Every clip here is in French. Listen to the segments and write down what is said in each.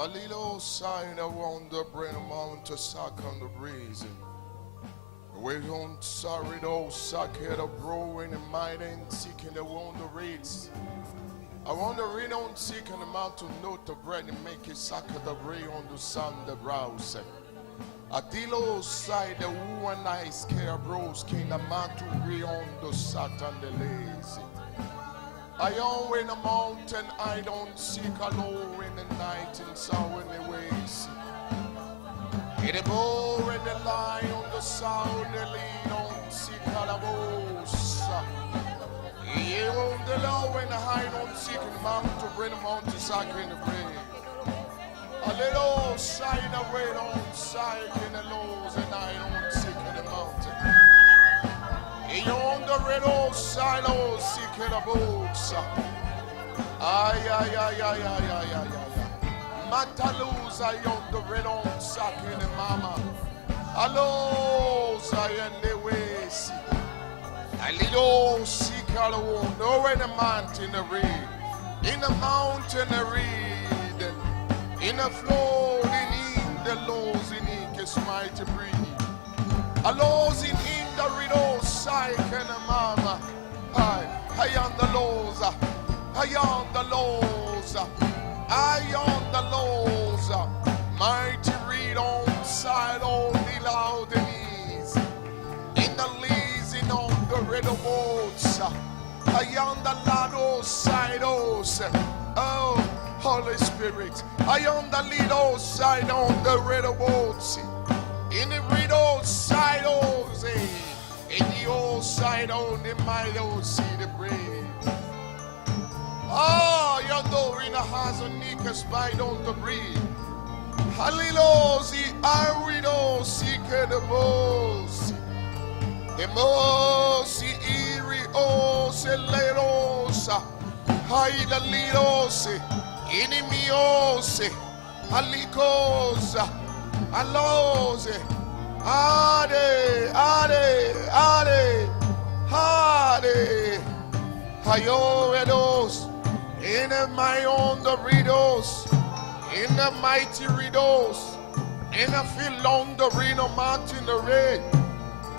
A little sign around the brain amount to suck on the breeze. We don't sorry those suck here of brewing and mind and seeking the wound the reeds. I want to read on seeking the mountain note the bread and make it suck of the ray on the sun the browse. A dilo side the woo and I scare bros king the mountain ray on the Satan the lazy. I own in the mountain, I don't seek alone in the night and sour in the ways. In the bow and the lie on the sound, the lead on seek alabos. You on the low and the high don't seek in the mountain to bring them on to sack in the brain. A little side of red on side in the lows and I don't seek in the mountain. You on the red old side, oh, seek in the books. Ay, ay, ay, ay, ay, ay, ay, ay. Matalus, I on the red old sack in the mama. Hello, I am the ways. I little seek alone, no in the mountain, the reed. In the mountain, the reed. In the floor, in the laws, in his mighty breed. Allows in the riddle, psych and mama. I am the laws, I am the laws, I am the laws. Mighty read on side only loud knees. In the leaves, in on the riddle boats. I am the lado side. Oh, Holy Spirit, I am the little side on the riddle boats. In the riddle side, in the old side on the middle, see the bread. Ah, you're door in the house of Nikas by on the breed. Hallelujah, I riddle seek the most. The most, eerie, oh, celerosa. Hide the little, enemyos, alicosa. Alose, ade, hayo edos, in my own the riddles, in the mighty riddles, in a field on the Reno mountain, the red,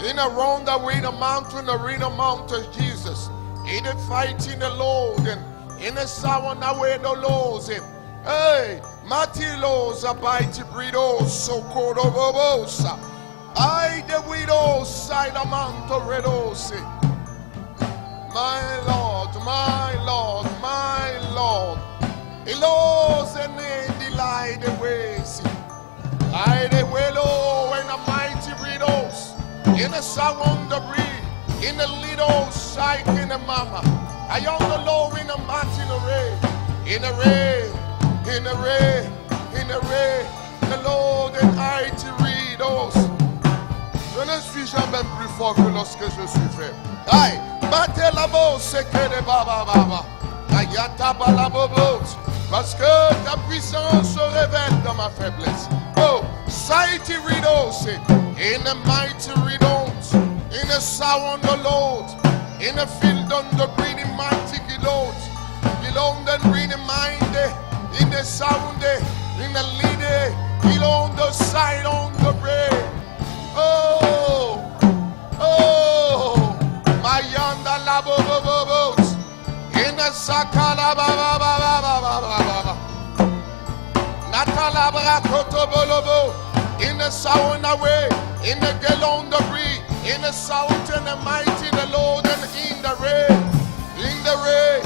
in around the Reno mountain, the Reno mountain, Jesus, in the fighting the Lord, and in the sound away the laws, hey. Matilos abite bridos so cordobosa. I the widows side amanto redose. My Lord, my Lord, my Lord. Elos and the light the ways. I the willow and a mighty bridos. In the sound the breed. In the little side in the mama. I am the low in the mountain array. In the ray. In the ray, the Lord and I to read us. Je ne suis jamais plus fort que lorsque je suis fait. Aïe, battez la bosse, c'est que des baba baba. Ayata balabobos. Parce que ta puissance se révèle dans ma faiblesse. Oh, mighty riddles, in the mighty riddles, in the sound of the Lord, in the field on the green mighty kilos, belong the green mind. In the sound, in the lead, heal on the side, on the bread. Oh, oh, my yonder labobos, in the sakala baba baba, Natalabra kotobolobo, in the sound away, in the gelon the breed, in the sound and the mighty, the Lord, and in the red, in the red,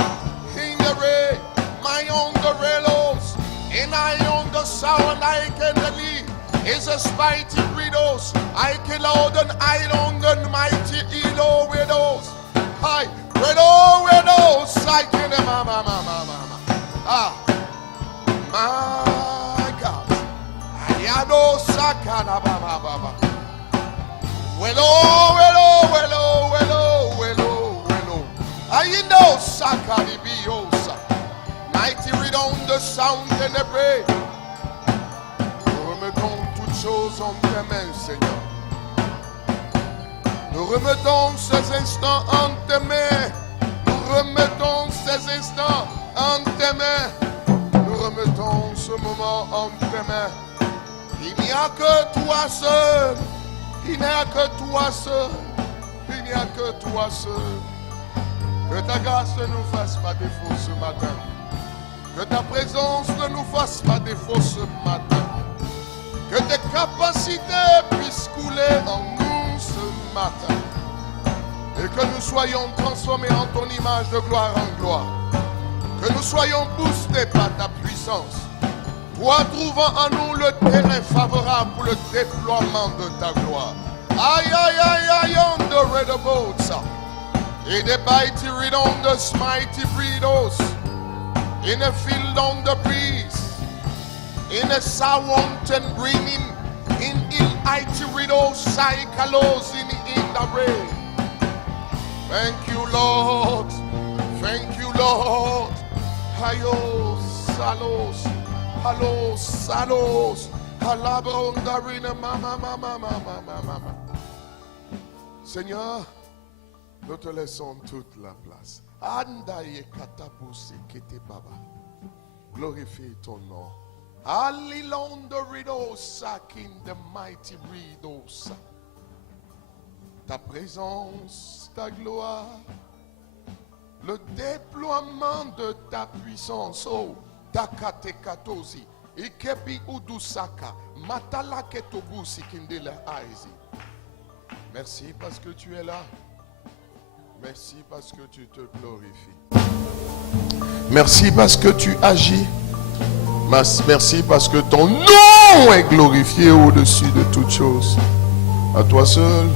in the red, my own the relos. And I on the sound I can lead is a mighty riddles. I can out and I on the mighty elo widows. Hi, widows, I can mama. Ah, my God. I know sakana baba. Wello. I know sakani biosa. Mighty read on the sound and the bread. Nous remettons toutes choses en tes mains, Seigneur. Nous remettons ces instants en tes mains. Nous remettons ces instants en tes mains. Nous remettons ce moment entre tes mains. Il n'y a que toi seul. Il n'y a que toi seul. Il n'y a que toi seul. Que ta grâce ne nous fasse pas défaut ce matin. Que ta présence ne nous fasse pas défaut ce matin. Que tes capacités puissent couler en nous ce matin. Et que nous soyons transformés en ton image de gloire en gloire. Que nous soyons boostés par ta puissance. Toi trouvant en nous le terrain favorable pour le déploiement de ta gloire. Aïe, aïe, aïe, aïe, on the red boats. In the mighty reed on the mighty breedos. In a field on the breeze. In a mountain bringing. In mighty reedos, cyclos in the rain. Thank you, Lord. Thank you, Lord. Ayo, salos. Hello, salos. Halabrondarina, mama, mama, mama, mama. Seigneur, nous te laissons toute la place. Andaye katabusi kete baba. Glorifie ton nom. Alilondo ridosa in the mighty ridosa. Ta présence, ta gloire, le déploiement de ta puissance. Oh, takate katosi. Ikebi udusaka. Matala ketobusi kindela aizi. Merci parce que tu es là. Merci parce que tu te glorifies. Merci parce que tu agis. Merci parce que ton nom est glorifié au-dessus de toutes choses. À toi seul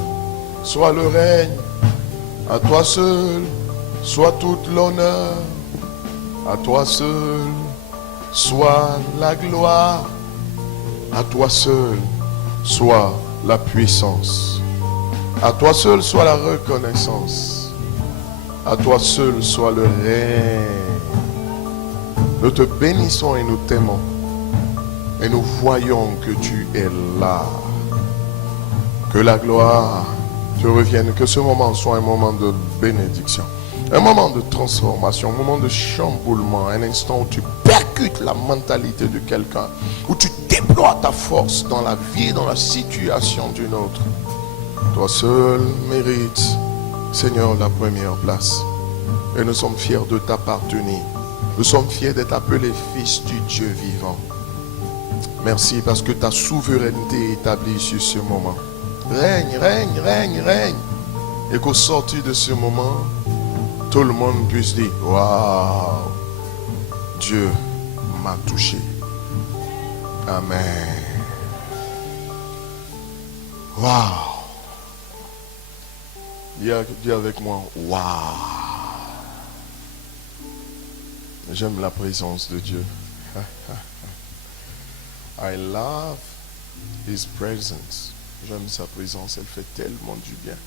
soit le règne. À toi seul soit toute l'honneur. À toi seul soit la gloire. À toi seul soit la puissance. À toi seul soit la reconnaissance. À toi seul soit le règne. Nous te bénissons et nous t'aimons. Et nous voyons que tu es là. Que la gloire te revienne. Que ce moment soit un moment de bénédiction. Un moment de transformation. Un moment de chamboulement. Un instant où tu percutes la mentalité de quelqu'un. Où tu déploies ta force dans la vie, dans la situation d'une autre. Toi seul mérites, Seigneur, la première place. Et nous sommes fiers de t'appartenir. Nous sommes fiers d'être appelés fils du Dieu vivant. Merci parce que ta souveraineté est établie sur ce moment. Règne, règne, règne, règne. Et qu'au sortir de ce moment, tout le monde puisse dire, waouh, Dieu m'a touché. Amen. Waouh. Dis avec moi, waouh. J'aime la présence de Dieu. I love His presence. J'aime sa présence. Elle fait tellement du bien.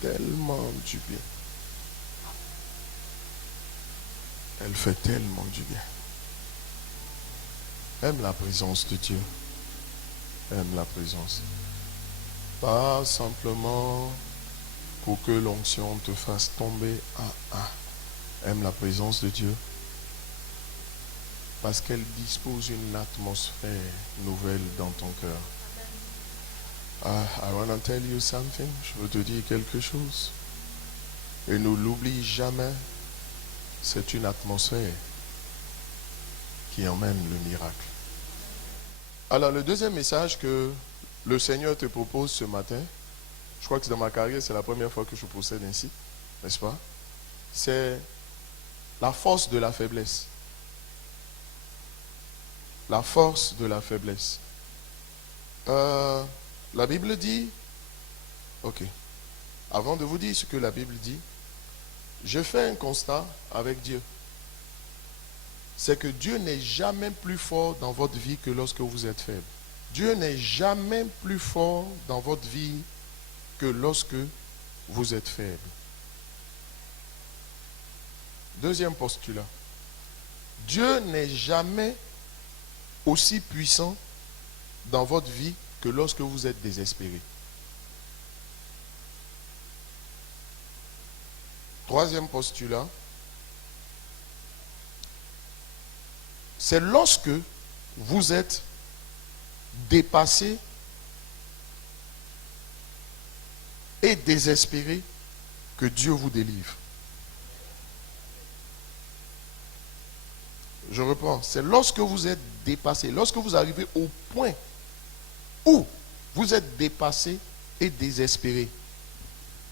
Tellement du bien. Elle fait tellement du bien. Aime la présence de Dieu. Aime la présence. Pas simplement pour que l'onction te fasse tomber. Aime la présence de Dieu. Parce qu'elle dispose une atmosphère nouvelle dans ton cœur. I want to tell you something. Je veux te dire quelque chose. Et ne l'oublie jamais. C'est une atmosphère qui emmène le miracle. Alors, le deuxième message que le Seigneur te propose ce matin, je crois que dans ma carrière, c'est la première fois que je procède ainsi, n'est-ce pas? C'est la force de la faiblesse. La force de la faiblesse. La Bible dit, ok, avant de vous dire ce que la Bible dit, je fais un constat avec Dieu. C'est que Dieu n'est jamais plus fort dans votre vie que lorsque vous êtes faible. Dieu n'est jamais plus fort dans votre vie que lorsque vous êtes faible. Deuxième postulat. Dieu n'est jamais aussi puissant dans votre vie que lorsque vous êtes désespéré. Troisième postulat. C'est lorsque vous êtes dépassé et désespéré que Dieu vous délivre. Je reprends, c'est lorsque vous êtes dépassé, lorsque vous arrivez au point où vous êtes dépassé et désespéré.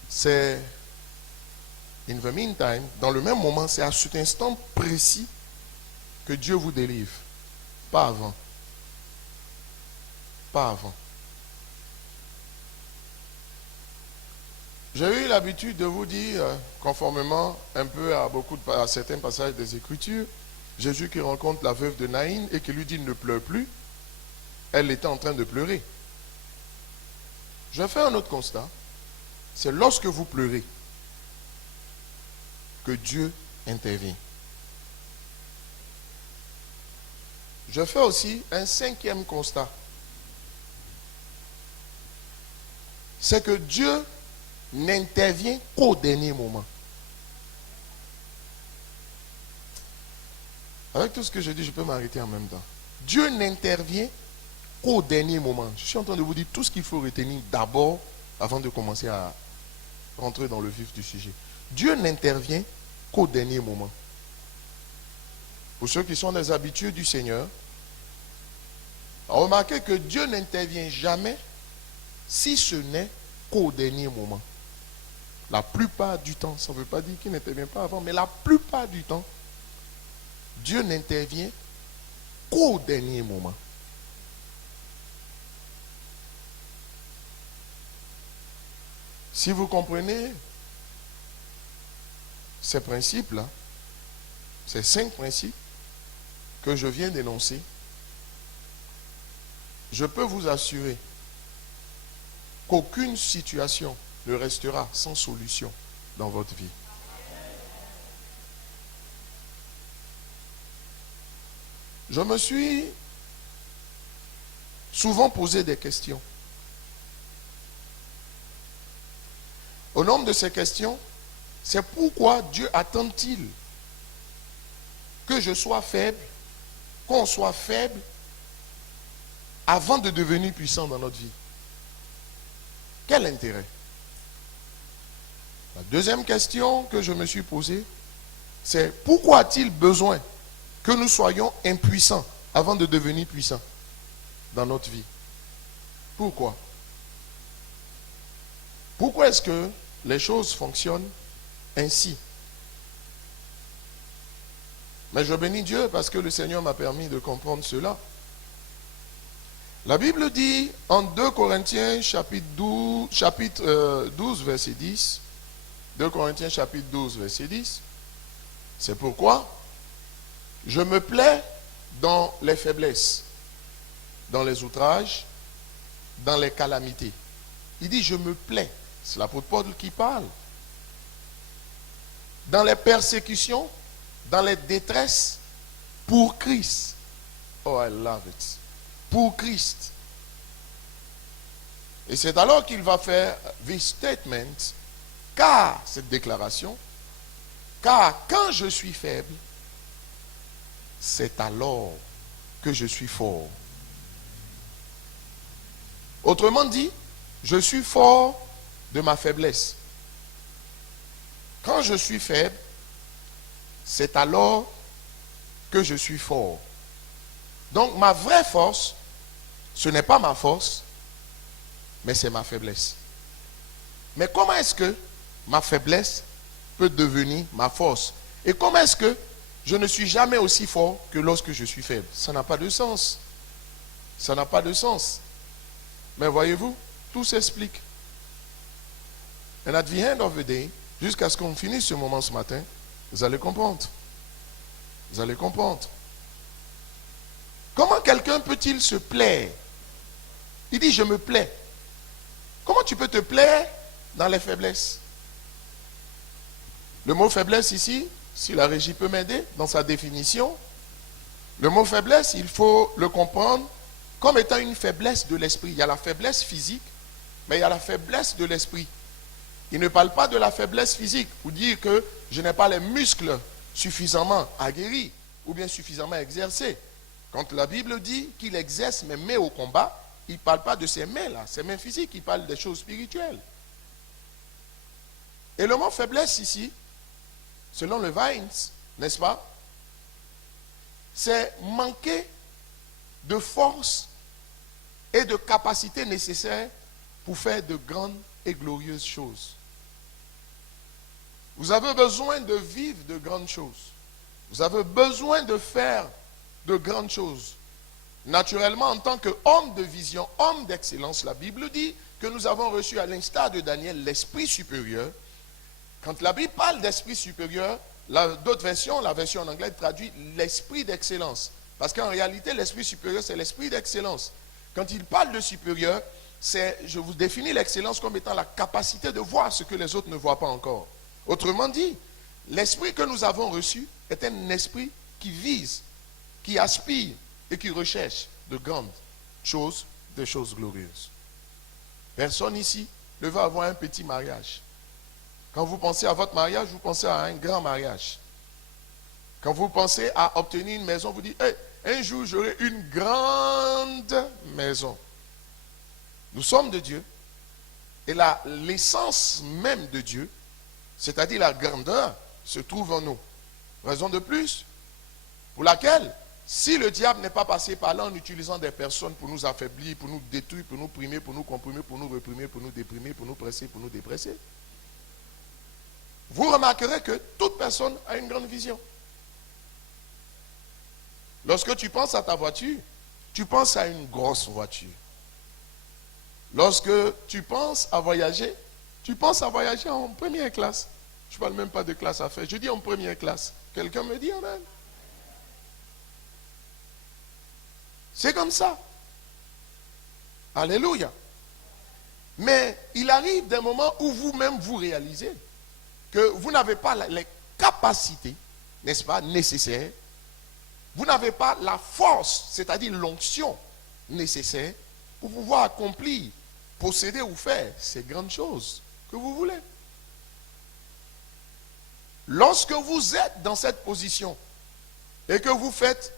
C'est, in the meantime, dans le même moment, c'est à cet instant précis que Dieu vous délivre. Pas avant. Pas avant. J'ai eu l'habitude de vous dire, conformément un peu à certains passages des Écritures, Jésus qui rencontre la veuve de Naïn et qui lui dit ne pleure plus, elle était en train de pleurer. Je fais un autre constat, c'est lorsque vous pleurez que Dieu intervient. Je fais aussi un cinquième constat, c'est que Dieu n'intervient qu'au dernier moment. Avec tout ce que je dis, je peux m'arrêter en même temps. Dieu n'intervient qu'au dernier moment. Je suis en train de vous dire tout ce qu'il faut retenir d'abord avant de commencer à rentrer dans le vif du sujet. Dieu n'intervient qu'au dernier moment. Pour ceux qui sont des habitués du Seigneur, remarquez que Dieu n'intervient jamais si ce n'est qu'au dernier moment. La plupart du temps, ça ne veut pas dire qu'il n'intervient pas avant, mais la plupart du temps, Dieu n'intervient qu'au dernier moment. Si vous comprenez ces principes-là, ces 5 principes que je viens d'énoncer, je peux vous assurer qu'aucune situation ne restera sans solution dans votre vie. Je me suis souvent posé des questions. Au nombre de ces questions, c'est pourquoi Dieu attend-il que je sois faible, qu'on soit faible, avant de devenir puissant dans notre vie? Quel intérêt? La deuxième question que je me suis posée, c'est pourquoi a-t-il besoin que nous soyons impuissants avant de devenir puissants dans notre vie? Pourquoi? Pourquoi est-ce que les choses fonctionnent ainsi? Mais je bénis Dieu parce que le Seigneur m'a permis de comprendre cela. La Bible dit en 2 Corinthiens chapitre 12 verset 10, 2 Corinthiens chapitre 12 verset 10, c'est pourquoi je me plais dans les faiblesses, dans les outrages, dans les calamités. Il dit je me plais, c'est l'apôtre Paul qui parle, dans les persécutions, dans les détresses, pour Christ. Oh, I love it. Pour Christ. Et c'est alors qu'il va faire this statement, car, cette déclaration, car quand je suis faible, c'est alors que je suis fort. Autrement dit, je suis fort de ma faiblesse. Quand je suis faible, c'est alors que je suis fort. Donc ma vraie force, ce n'est pas ma force, mais c'est ma faiblesse. Mais comment est-ce que ma faiblesse peut devenir ma force? Et comment est-ce que je ne suis jamais aussi fort que lorsque je suis faible? Ça n'a pas de sens. Ça n'a pas de sens. Mais voyez-vous, tout s'explique. And at the end of the day, jusqu'à ce qu'on finisse ce moment ce matin, vous allez comprendre. Vous allez comprendre. Comment quelqu'un peut-il se plaire? Il dit, je me plais. Comment tu peux te plaire dans les faiblesses? Le mot faiblesse ici, si la régie peut m'aider dans sa définition, le mot faiblesse, il faut le comprendre comme étant une faiblesse de l'esprit. Il y a la faiblesse physique, mais il y a la faiblesse de l'esprit. Il ne parle pas de la faiblesse physique pour dire que je n'ai pas les muscles suffisamment aguerris ou bien suffisamment exercés. Quand la Bible dit qu'il exerce mes mains au combat, il ne parle pas de ses mains là, ses mains physiques, il parle des choses spirituelles. Et le mot faiblesse ici, selon le Vines, n'est-ce pas, c'est manquer de force et de capacité nécessaires pour faire de grandes et glorieuses choses. Vous avez besoin de vivre de grandes choses. Vous avez besoin de faire de grandes choses. Naturellement, en tant qu'homme de vision, homme d'excellence, la Bible dit que nous avons reçu à l'instar de Daniel l'esprit supérieur. Quand la Bible parle d'esprit supérieur, d'autres versions, la version en anglais traduit l'esprit d'excellence. Parce qu'en réalité, l'esprit supérieur, c'est l'esprit d'excellence. Quand il parle de supérieur, je vous définis l'excellence comme étant la capacité de voir ce que les autres ne voient pas encore. Autrement dit, l'esprit que nous avons reçu est un esprit qui vise, qui aspire et qui recherche de grandes choses, des choses glorieuses. Personne ici ne va avoir un petit mariage. Quand vous pensez à votre mariage, vous pensez à un grand mariage. Quand vous pensez à obtenir une maison, vous dites, hey, un jour j'aurai une grande maison. Nous sommes de Dieu. Et l'essence même de Dieu, c'est-à-dire la grandeur, se trouve en nous. Raison de plus pour laquelle, si le diable n'est pas passé par là en utilisant des personnes pour nous affaiblir, pour nous détruire, pour nous primer, pour nous comprimer, pour nous réprimer, pour nous déprimer, pour nous presser, pour nous dépresser, vous remarquerez que toute personne a une grande vision. Lorsque tu penses à ta voiture, tu penses à une grosse voiture. Lorsque tu penses à voyager, tu penses à voyager en première classe. Je ne parle même pas de classe à faire, je dis en première classe. Quelqu'un me dit amen. C'est comme ça. Alléluia. Mais il arrive des moments où vous-même vous réalisez que vous n'avez pas les capacités, n'est-ce pas, nécessaires. Vous n'avez pas la force, c'est-à-dire l'onction nécessaire pour pouvoir accomplir, posséder ou faire ces grandes choses que vous voulez. Lorsque vous êtes dans cette position et que vous faites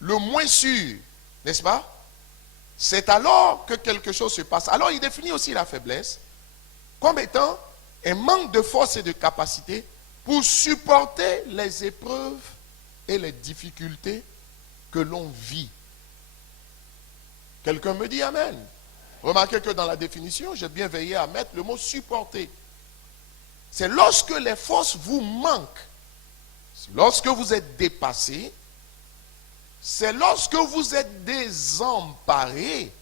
le moins sûr, n'est-ce pas? C'est alors que quelque chose se passe. Alors il définit aussi la faiblesse comme étant un manque de force et de capacité pour supporter les épreuves et les difficultés que l'on vit. Quelqu'un me dit amen. Remarquez que dans la définition, j'ai bien veillé à mettre le mot supporter. C'est lorsque les forces vous manquent, lorsque vous êtes dépassé, c'est lorsque vous êtes désemparé,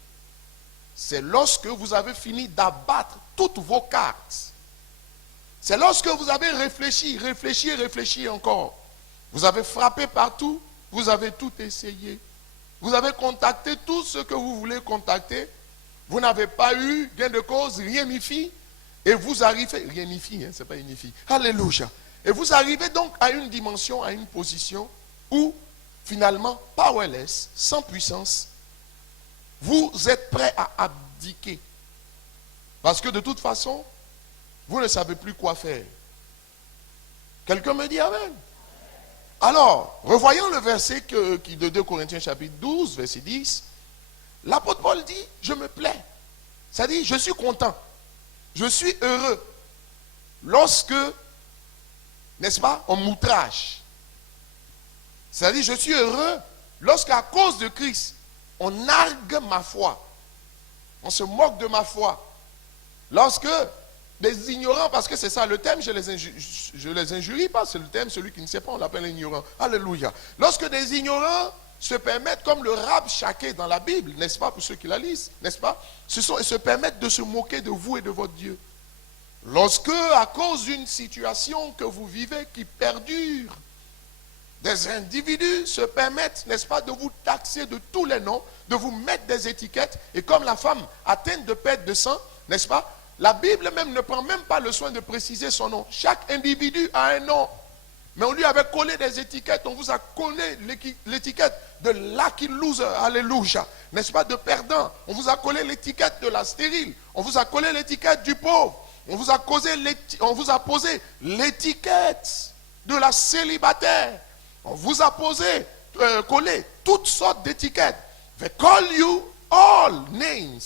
c'est lorsque vous avez fini d'abattre toutes vos cartes. C'est lorsque vous avez réfléchi encore. Vous avez frappé partout, vous avez tout essayé. Vous avez contacté tout ce que vous voulez contacter. Vous n'avez pas eu gain de cause, rien n'y fit. Et vous arrivez, rien n'y fit, hein, c'est pas une fille. Alléluia. Et vous arrivez donc à une dimension, à une position où, finalement, powerless, sans puissance, vous êtes prêt à abdiquer. Parce que de toute façon, vous ne savez plus quoi faire. Quelqu'un me dit amen. Alors, revoyons le verset de 2 Corinthiens chapitre 12, verset 10. L'apôtre Paul dit, je me plais. Ça dit, je suis content. Je suis heureux. Lorsque, n'est-ce pas, on m'outrage. C'est-à-dire, je suis heureux lorsqu'à cause de Christ, on nargue ma foi. On se moque de ma foi. Lorsque des ignorants, parce que c'est ça le thème, je les injurie pas, c'est le thème, celui qui ne sait pas, on l'appelle ignorant. Alléluia. Lorsque des ignorants se permettent, comme le Rab Shaké dans la Bible, n'est-ce pas, pour ceux qui la lisent, n'est-ce pas, se permettent de se moquer de vous et de votre Dieu. Lorsque, à cause d'une situation que vous vivez qui perdure, des individus se permettent, n'est-ce pas, de vous taxer de tous les noms, de vous mettre des étiquettes, et comme la femme atteinte de perte de sang, n'est-ce pas, la Bible même ne prend même pas le soin de préciser son nom. Chaque individu a un nom. Mais on lui avait collé des étiquettes. On vous a collé l'étiquette de lucky loser. Alléluia. N'est-ce pas, de perdant. On vous a collé l'étiquette de la stérile. On vous a collé l'étiquette du pauvre. On vous a posé l'étiquette de la célibataire. On vous a collé toutes sortes d'étiquettes. They call you all names.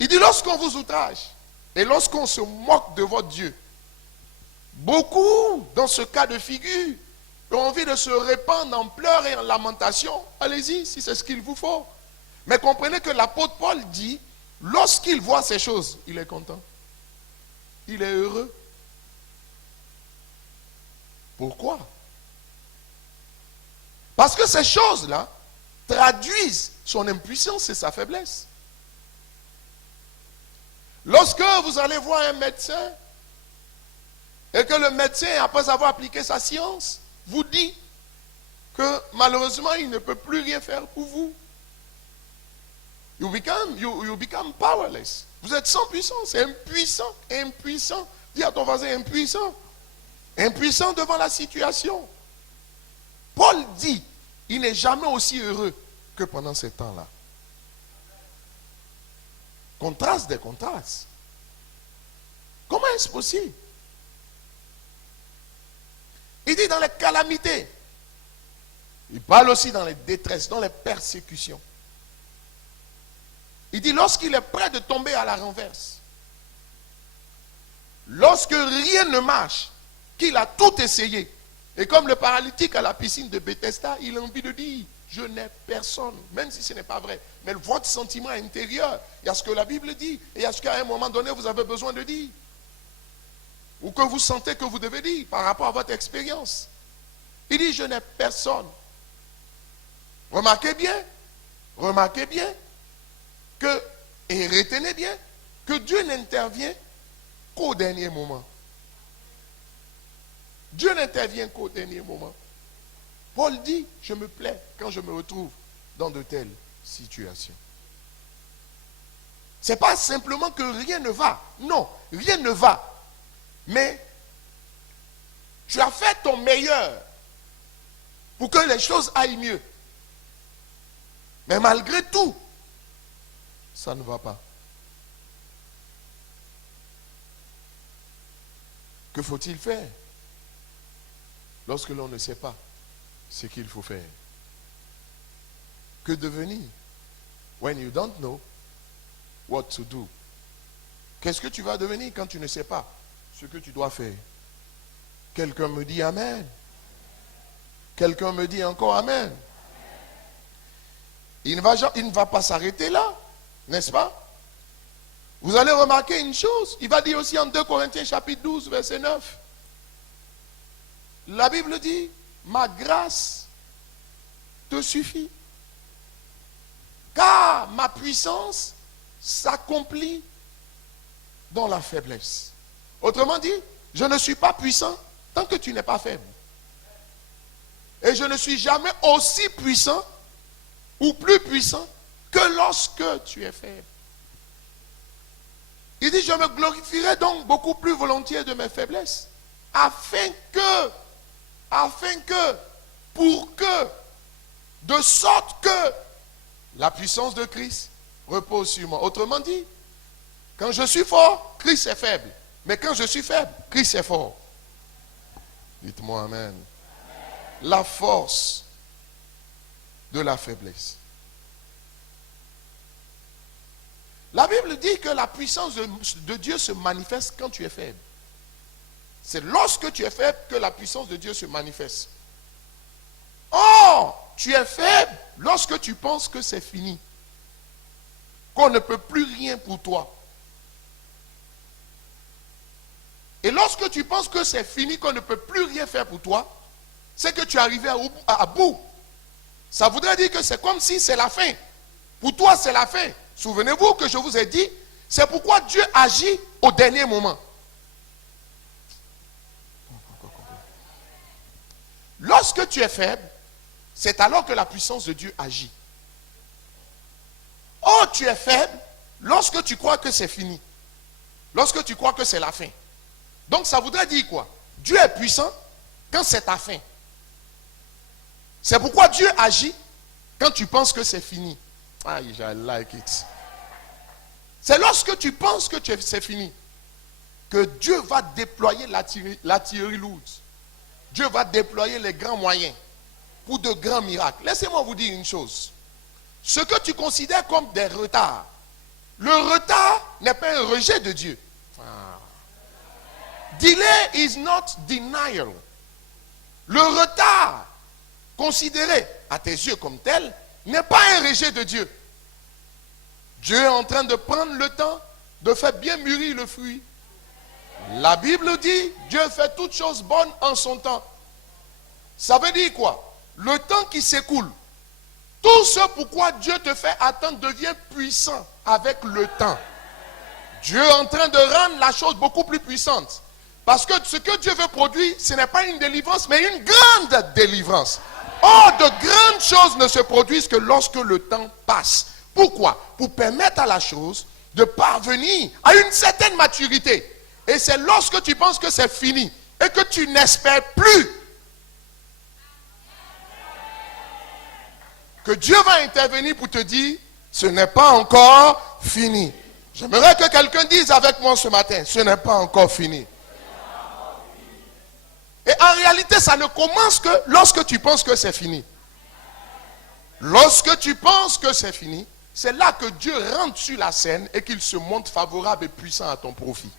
Il dit, lorsqu'on vous outrage et lorsqu'on se moque de votre Dieu, beaucoup, dans ce cas de figure, ont envie de se répandre en pleurs et en lamentations. Allez-y, si c'est ce qu'il vous faut. Mais comprenez que l'apôtre Paul dit, lorsqu'il voit ces choses, il est content. Il est heureux. Pourquoi? Parce que ces choses-là traduisent son impuissance et sa faiblesse. Lorsque vous allez voir un médecin et que le médecin, après avoir appliqué sa science, vous dit que malheureusement, il ne peut plus rien faire pour vous. You become powerless. Vous êtes sans puissance, impuissant, impuissant. Dis à ton voisin, impuissant. Impuissant devant la situation. Paul dit, il n'est jamais aussi heureux que pendant ces temps-là. Contraste des contrastes. Comment est-ce possible? Il dit dans les calamités. Il parle aussi dans les détresses, dans les persécutions. Il dit lorsqu'il est prêt de tomber à la renverse, lorsque rien ne marche, qu'il a tout essayé, et comme le paralytique à la piscine de Bethesda, il a envie de dire, je n'ai personne, même si ce n'est pas vrai. Mais votre sentiment intérieur, il y a ce que la Bible dit, et il y a ce qu'à un moment donné, vous avez besoin de dire. Ou que vous sentez que vous devez dire par rapport à votre expérience. Il dit, je n'ai personne. Remarquez bien que, et retenez bien, que Dieu n'intervient qu'au dernier moment. Dieu n'intervient qu'au dernier moment. Paul dit, je me plais quand je me retrouve dans de telles situations. Ce n'est pas simplement que rien ne va. Non, rien ne va. Mais tu as fait ton meilleur pour que les choses aillent mieux. Mais malgré tout, ça ne va pas. Que faut-il faire lorsque l'on ne sait pas ce qu'il faut faire? Que devenir when you don't know what to do? Qu'est-ce que tu vas devenir quand tu ne sais pas ce que tu dois faire? Quelqu'un me dit Amen. Quelqu'un me dit encore Amen. Il ne va pas s'arrêter là, n'est-ce pas? Vous allez remarquer une chose. Il va dire aussi en 2 Corinthiens chapitre 12, verset 9. La Bible dit, ma grâce te suffit. Car ma puissance s'accomplit dans la faiblesse. Autrement dit, je ne suis pas puissant tant que tu n'es pas faible. Et je ne suis jamais aussi puissant ou plus puissant que lorsque tu es faible. Il dit, je me glorifierai donc beaucoup plus volontiers de mes faiblesses, pour que, de sorte que la puissance de Christ repose sur moi. Autrement dit, quand je suis fort, Christ est faible. Mais quand je suis faible, Christ est fort. Dites-moi Amen. La force de la faiblesse. La Bible dit que la puissance de Dieu se manifeste quand tu es faible. C'est lorsque tu es faible que la puissance de Dieu se manifeste. Or, tu es faible lorsque tu penses que c'est fini. Qu'on ne peut plus rien pour toi. Et lorsque tu penses que c'est fini, qu'on ne peut plus rien faire pour toi, c'est que tu es arrivé à bout. Ça voudrait dire que c'est comme si c'est la fin. Pour toi, c'est la fin. Souvenez-vous que je vous ai dit, c'est pourquoi Dieu agit au dernier moment. Lorsque tu es faible, c'est alors que la puissance de Dieu agit. Or, tu es faible lorsque tu crois que c'est fini. Lorsque tu crois que c'est la fin. Donc, ça voudrait dire quoi? Dieu est puissant quand c'est ta fin. C'est pourquoi Dieu agit quand tu penses que c'est fini. Ah, I like it. C'est lorsque tu penses que c'est fini que Dieu va déployer l'artillerie lourde. Dieu va déployer les grands moyens pour de grands miracles. Laissez-moi vous dire une chose. Ce que tu considères comme des retards, le retard n'est pas un rejet de Dieu. Delay is not denial. Le retard, considéré à tes yeux comme tel, n'est pas un rejet de Dieu. Dieu est en train de prendre le temps de faire bien mûrir le fruit. La Bible dit, Dieu fait toutes choses bonnes en son temps. Ça veut dire quoi? Le temps qui s'écoule, tout ce pourquoi Dieu te fait attendre devient puissant avec le temps. Dieu est en train de rendre la chose beaucoup plus puissante. Parce que ce que Dieu veut produire, ce n'est pas une délivrance, mais une grande délivrance. Or, de grandes choses ne se produisent que lorsque le temps passe. Pourquoi? Pour permettre à la chose de parvenir à une certaine maturité. Et c'est lorsque tu penses que c'est fini et que tu n'espères plus que Dieu va intervenir pour te dire, ce n'est pas encore fini. J'aimerais que quelqu'un dise avec moi ce matin, ce n'est pas encore fini. Et en réalité, ça ne commence que lorsque tu penses que c'est fini. Lorsque tu penses que c'est fini, c'est là que Dieu rentre sur la scène et qu'il se montre favorable et puissant à ton profit.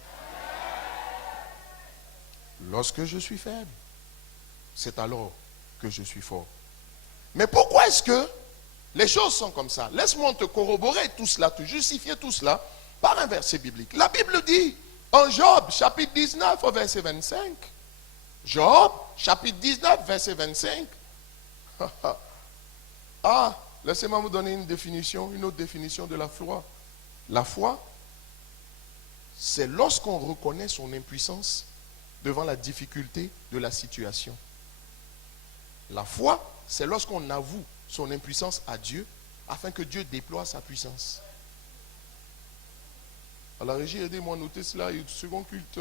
Lorsque je suis faible, c'est alors que je suis fort. Mais pourquoi est-ce que les choses sont comme ça? Laisse-moi te corroborer tout cela, te justifier tout cela par un verset biblique. La Bible dit en Job, chapitre 19, verset 25. Job, chapitre 19, verset 25. Ah, laissez-moi vous donner une autre définition de la foi. La foi, c'est lorsqu'on reconnaît son impuissance devant la difficulté de la situation. La foi, c'est lorsqu'on avoue son impuissance à Dieu afin que Dieu déploie sa puissance. À la régie, aidez-moi à noter cela. Et second culte,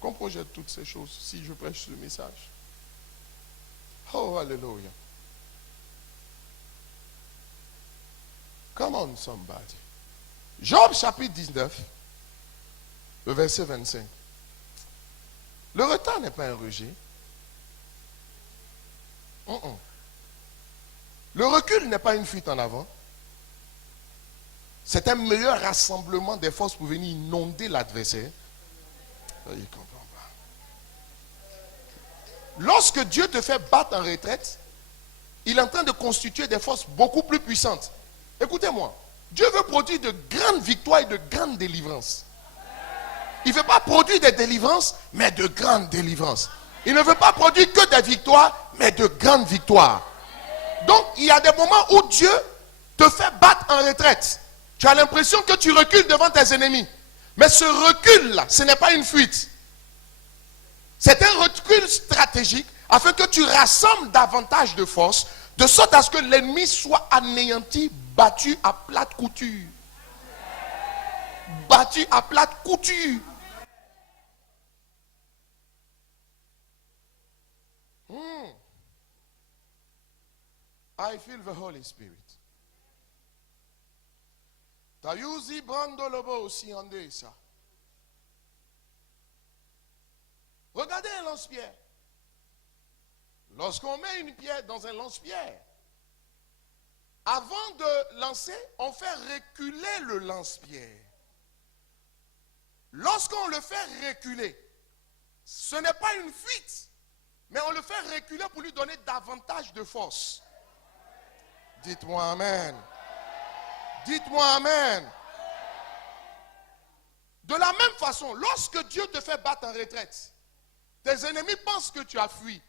qu'on projette toutes ces choses si je prêche ce message. Oh, alléluia. Come on, somebody. Job chapitre 19, le verset 25. Le retard n'est pas un rejet. Le recul n'est pas une fuite en avant. C'est un meilleur rassemblement des forces pour venir inonder l'adversaire. Il ne comprend pas. Lorsque Dieu te fait battre en retraite, il est en train de constituer des forces beaucoup plus puissantes. Écoutez-moi, Dieu veut produire de grandes victoires et de grandes délivrances. Il ne veut pas produire des délivrances, mais de grandes délivrances. Il ne veut pas produire que des victoires, mais de grandes victoires. Donc, il y a des moments où Dieu te fait battre en retraite. Tu as l'impression que tu recules devant tes ennemis. Mais ce recul-là, ce n'est pas une fuite. C'est un recul stratégique afin que tu rassembles davantage de force, de sorte à ce que l'ennemi soit anéanti, battu à plate couture. Battu à plate couture. I feel the Holy Spirit. Tayuzi brando lobo aussi en ça. Regardez un lance-pierre. Lorsqu'on met une pierre dans un lance-pierre, avant de lancer, on fait reculer le lance-pierre. Lorsqu'on le fait reculer, ce n'est pas une fuite, mais on le fait reculer pour lui donner davantage de force. Dites-moi amen. Dites-moi amen. De la même façon, lorsque Dieu te fait battre en retraite, tes ennemis pensent que tu as fui.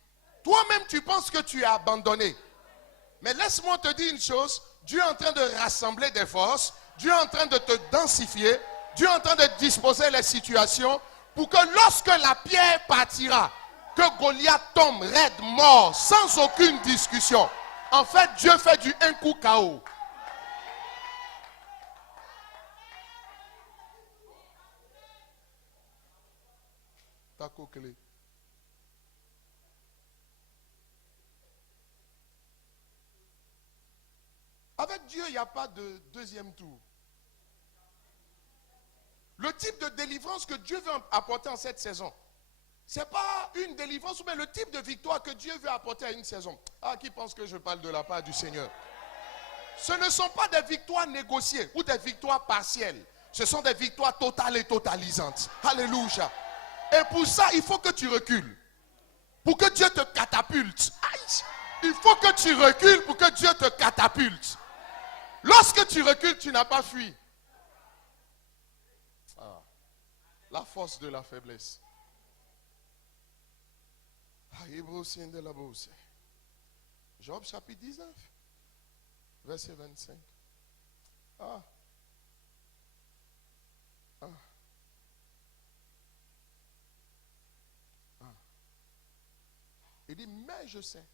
Toi-même, tu penses que tu es abandonné. Mais laisse-moi te dire une chose. Dieu est en train de rassembler des forces. Dieu est en train de te densifier. Dieu est en train de disposer les situations pour que lorsque la pierre partira, que Goliath tombe raide, mort, sans aucune discussion. En fait, Dieu fait du un coup KO. Taco clé. Avec Dieu, il n'y a pas de deuxième tour. Le type de délivrance que Dieu veut apporter en cette saison, Ce n'est pas une délivrance, mais le type de victoire que Dieu veut apporter à une saison. Ah, qui pense que je parle de la part du Seigneur? Ce ne sont pas des victoires négociées ou des victoires partielles. Ce sont des victoires totales et totalisantes. Alléluia. Et pour ça, il faut que tu recules. Pour que Dieu te catapulte. Aïe. Il faut que tu recules pour que Dieu te catapulte. Lorsque tu recules, tu n'as pas fui. Ah. La force de la faiblesse. Job chapitre 19, verset 25. Ah. Ah. Ah. Il dit, mais je sais,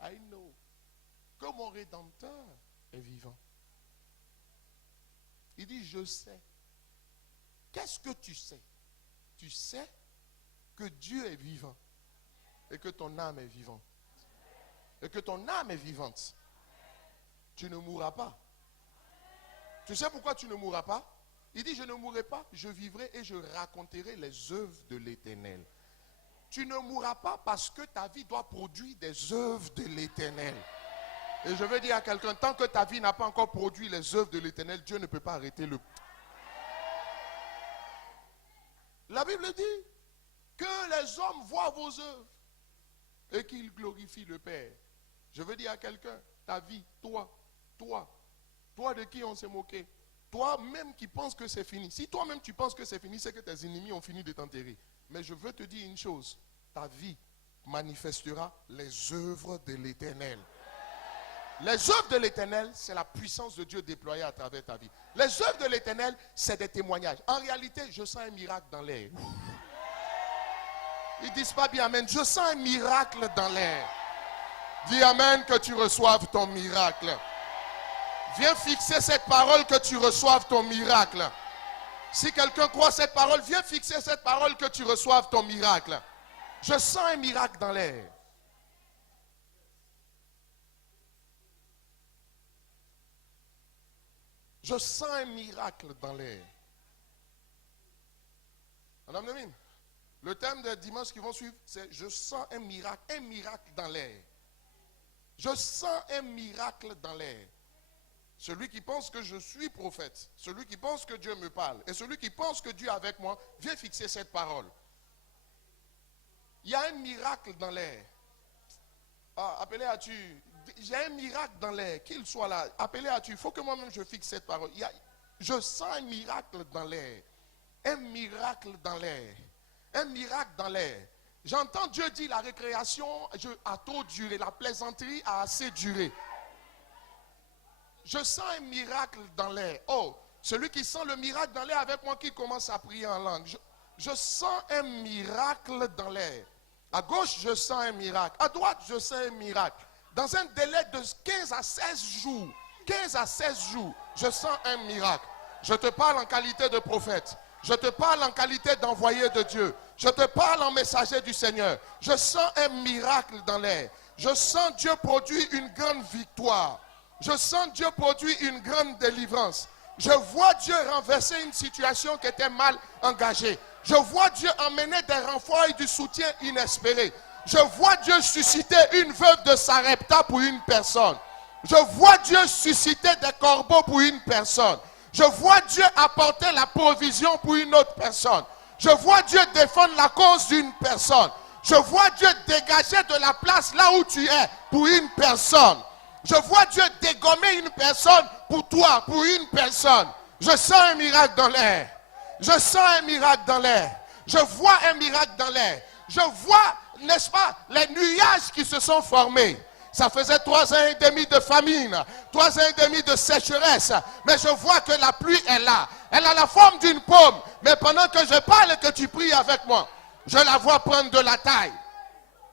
I know, que mon Rédempteur est vivant. Il dit, je sais. Qu'est-ce que tu sais? Tu sais que Dieu est vivant et que ton âme est vivante. Et que ton âme est vivante. Tu ne mourras pas. Tu sais pourquoi tu ne mourras pas? Il dit, je ne mourrai pas, je vivrai et je raconterai les œuvres de l'Éternel. Tu ne mourras pas parce que ta vie doit produire des œuvres de l'Éternel. Et je veux dire à quelqu'un, tant que ta vie n'a pas encore produit les œuvres de l'Éternel, Dieu ne peut pas arrêter le... La Bible dit que les hommes voient vos œuvres et qu'ils glorifient le Père. Je veux dire à quelqu'un, ta vie, toi de qui on s'est moqué, toi-même qui penses que c'est fini. Si toi-même tu penses que c'est fini, c'est que tes ennemis ont fini de t'enterrer. Mais je veux te dire une chose, ta vie manifestera les œuvres de l'Éternel. Les œuvres de l'Éternel, c'est la puissance de Dieu déployée à travers ta vie. Les œuvres de l'Éternel, c'est des témoignages. En réalité, je sens un miracle dans l'air. Ils disent pas bien amen. Je sens un miracle dans l'air. Dis amen que tu reçoives ton miracle. Viens fixer cette parole que tu reçoives ton miracle. Si quelqu'un croit cette parole, viens fixer cette parole que tu reçoives ton miracle. Je sens un miracle dans l'air. Je sens un miracle dans l'air. Madame Lemine, le thème des dimanches qui vont suivre, c'est je sens un miracle dans l'air. Je sens un miracle dans l'air. Celui qui pense que je suis prophète, celui qui pense que Dieu me parle, et celui qui pense que Dieu est avec moi, viens fixer cette parole. Il y a un miracle dans l'air. Ah, appelez à tu. J'ai un miracle dans l'air, qu'il soit là. Appelez à tu. Il faut que moi-même je fixe cette parole. Je sens un miracle dans l'air. Un miracle dans l'air. Un miracle dans l'air. J'entends Dieu dire la récréation a trop duré. La plaisanterie a assez duré. Je sens un miracle dans l'air. Oh, celui qui sent le miracle dans l'air avec moi qui commence à prier en langue. Je sens un miracle dans l'air. À gauche, je sens un miracle. À droite, je sens un miracle. Dans un délai de 15 à 16 jours, 15 à 16 jours, je sens un miracle. Je te parle en qualité de prophète. Je te parle en qualité d'envoyé de Dieu. Je te parle en messager du Seigneur. Je sens un miracle dans l'air. Je sens Dieu produire une grande victoire. Je sens Dieu produire une grande délivrance. Je vois Dieu renverser une situation qui était mal engagée. Je vois Dieu emmener des renforts et du soutien inespéré. Je vois Dieu susciter une veuve de Sarepta pour une personne. Je vois Dieu susciter des corbeaux pour une personne. Je vois Dieu apporter la provision pour une autre personne. Je vois Dieu défendre la cause d'une personne. Je vois Dieu dégager de la place là où tu es pour une personne. Je vois Dieu dégommer une personne pour toi, pour une personne. Je sens un miracle dans l'air. Je sens un miracle dans l'air. Je vois un miracle dans l'air. Je vois, n'est-ce pas, les nuages qui se sont formés. Ça faisait 3 ans et demi de famine, 3 ans et demi de sécheresse. Mais je vois que la pluie est là. Elle a la forme d'une pomme. Mais pendant que je parle et que tu pries avec moi, je la vois prendre de la taille.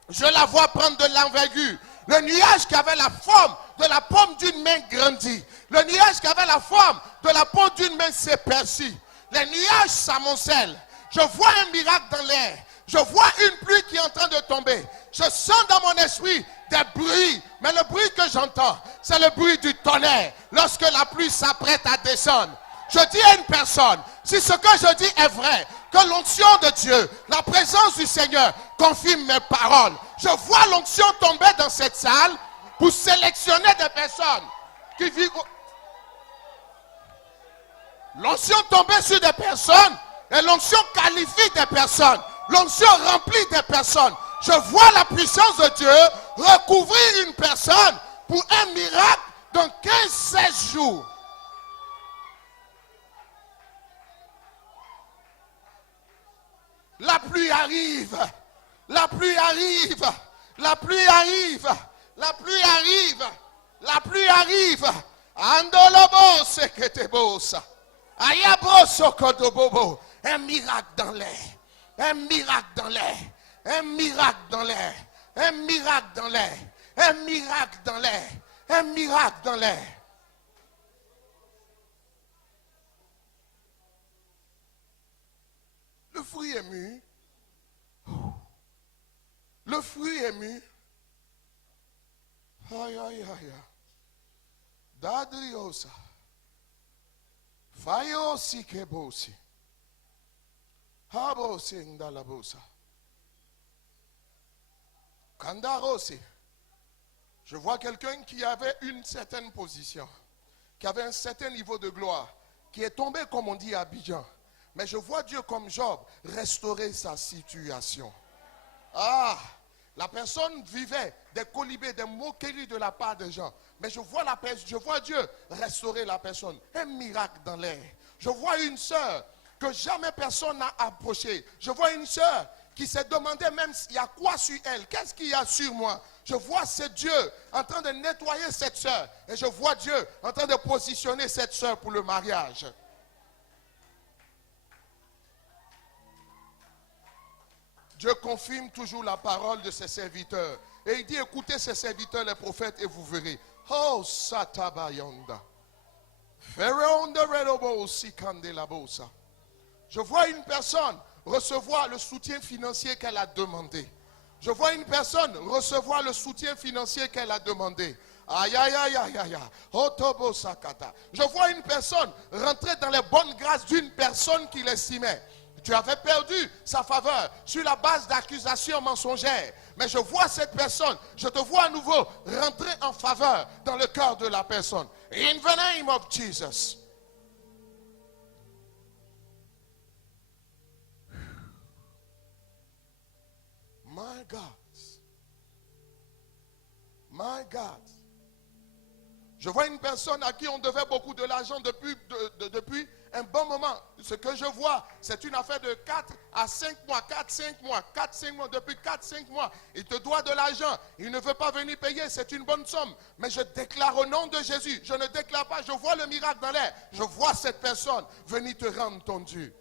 Je la vois prendre de l'envergure. Le nuage qui avait la forme de la pomme d'une main grandit. Le nuage qui avait la forme de la pomme d'une main s'épaissit. Les nuages s'amoncellent. Je vois un miracle dans l'air. Je vois une pluie qui est en train de tomber. Je sens dans mon esprit des bruits. Mais le bruit que j'entends, c'est le bruit du tonnerre. Lorsque la pluie s'apprête à descendre. Je dis à une personne, si ce que je dis est vrai, que l'onction de Dieu, la présence du Seigneur confirme mes paroles. Je vois l'onction tomber dans cette salle pour sélectionner des personnes qui vivent. L'onction tomber sur des personnes et l'onction qualifie des personnes. L'onction remplit des personnes. Je vois la puissance de Dieu recouvrir une personne pour un miracle dans 15-16 jours. La pluie arrive. La pluie arrive. La pluie arrive. La pluie arrive. La pluie arrive. Andolobo seketebosa. Ayabroso kodobobo. Un miracle dans l'air. Un miracle dans l'air. Un miracle dans l'air. Un miracle dans l'air. Un miracle dans l'air. Un miracle dans l'air. Le fruit est mûr. Le fruit est mûr. Aïe, aïe, aïe. Dadriosa. Fayosi kebosi. Habosi ndalabosa. Kandarosi. Je vois quelqu'un qui avait une certaine position, qui avait un certain niveau de gloire, qui est tombé, comme on dit à Abidjan. Mais je vois Dieu comme Job restaurer sa situation. Ah, la personne vivait des colibés, des moqueries de la part des gens. Mais je vois Dieu restaurer la personne. Un miracle dans l'air. Je vois une sœur que jamais personne n'a approchée. Je vois une sœur qui s'est demandé même il y a quoi sur elle. Qu'est-ce qu'il y a sur moi? Je vois ce Dieu en train de nettoyer cette sœur. Et je vois Dieu en train de positionner cette sœur pour le mariage. Dieu confirme toujours la parole de ses serviteurs. Et il dit, écoutez ses serviteurs, les prophètes, et vous verrez. Oh, Satabayonda. Je vois une personne recevoir le soutien financier qu'elle a demandé. Je vois une personne recevoir le soutien financier qu'elle a demandé. Aïe, aïe, aïe, aïe, aïe. Otobo Sakata. Je vois une personne rentrer dans les bonnes grâces d'une personne qu'il estimait. Tu avais perdu sa faveur sur la base d'accusations mensongères. Mais je vois cette personne, je te vois à nouveau rentrer en faveur dans le cœur de la personne. In the name of Jesus. My God. My God. Je vois une personne à qui on devait beaucoup de l'argent depuis un bon moment. Ce que je vois, c'est une affaire de 4 à 5 mois, 4-5 mois, 4-5 mois, depuis 4-5 mois. Il te doit de l'argent, il ne veut pas venir payer, c'est une bonne somme. Mais je déclare au nom de Jésus, je ne déclare pas, je vois le miracle dans l'air. Je vois cette personne venir te rendre ton dû.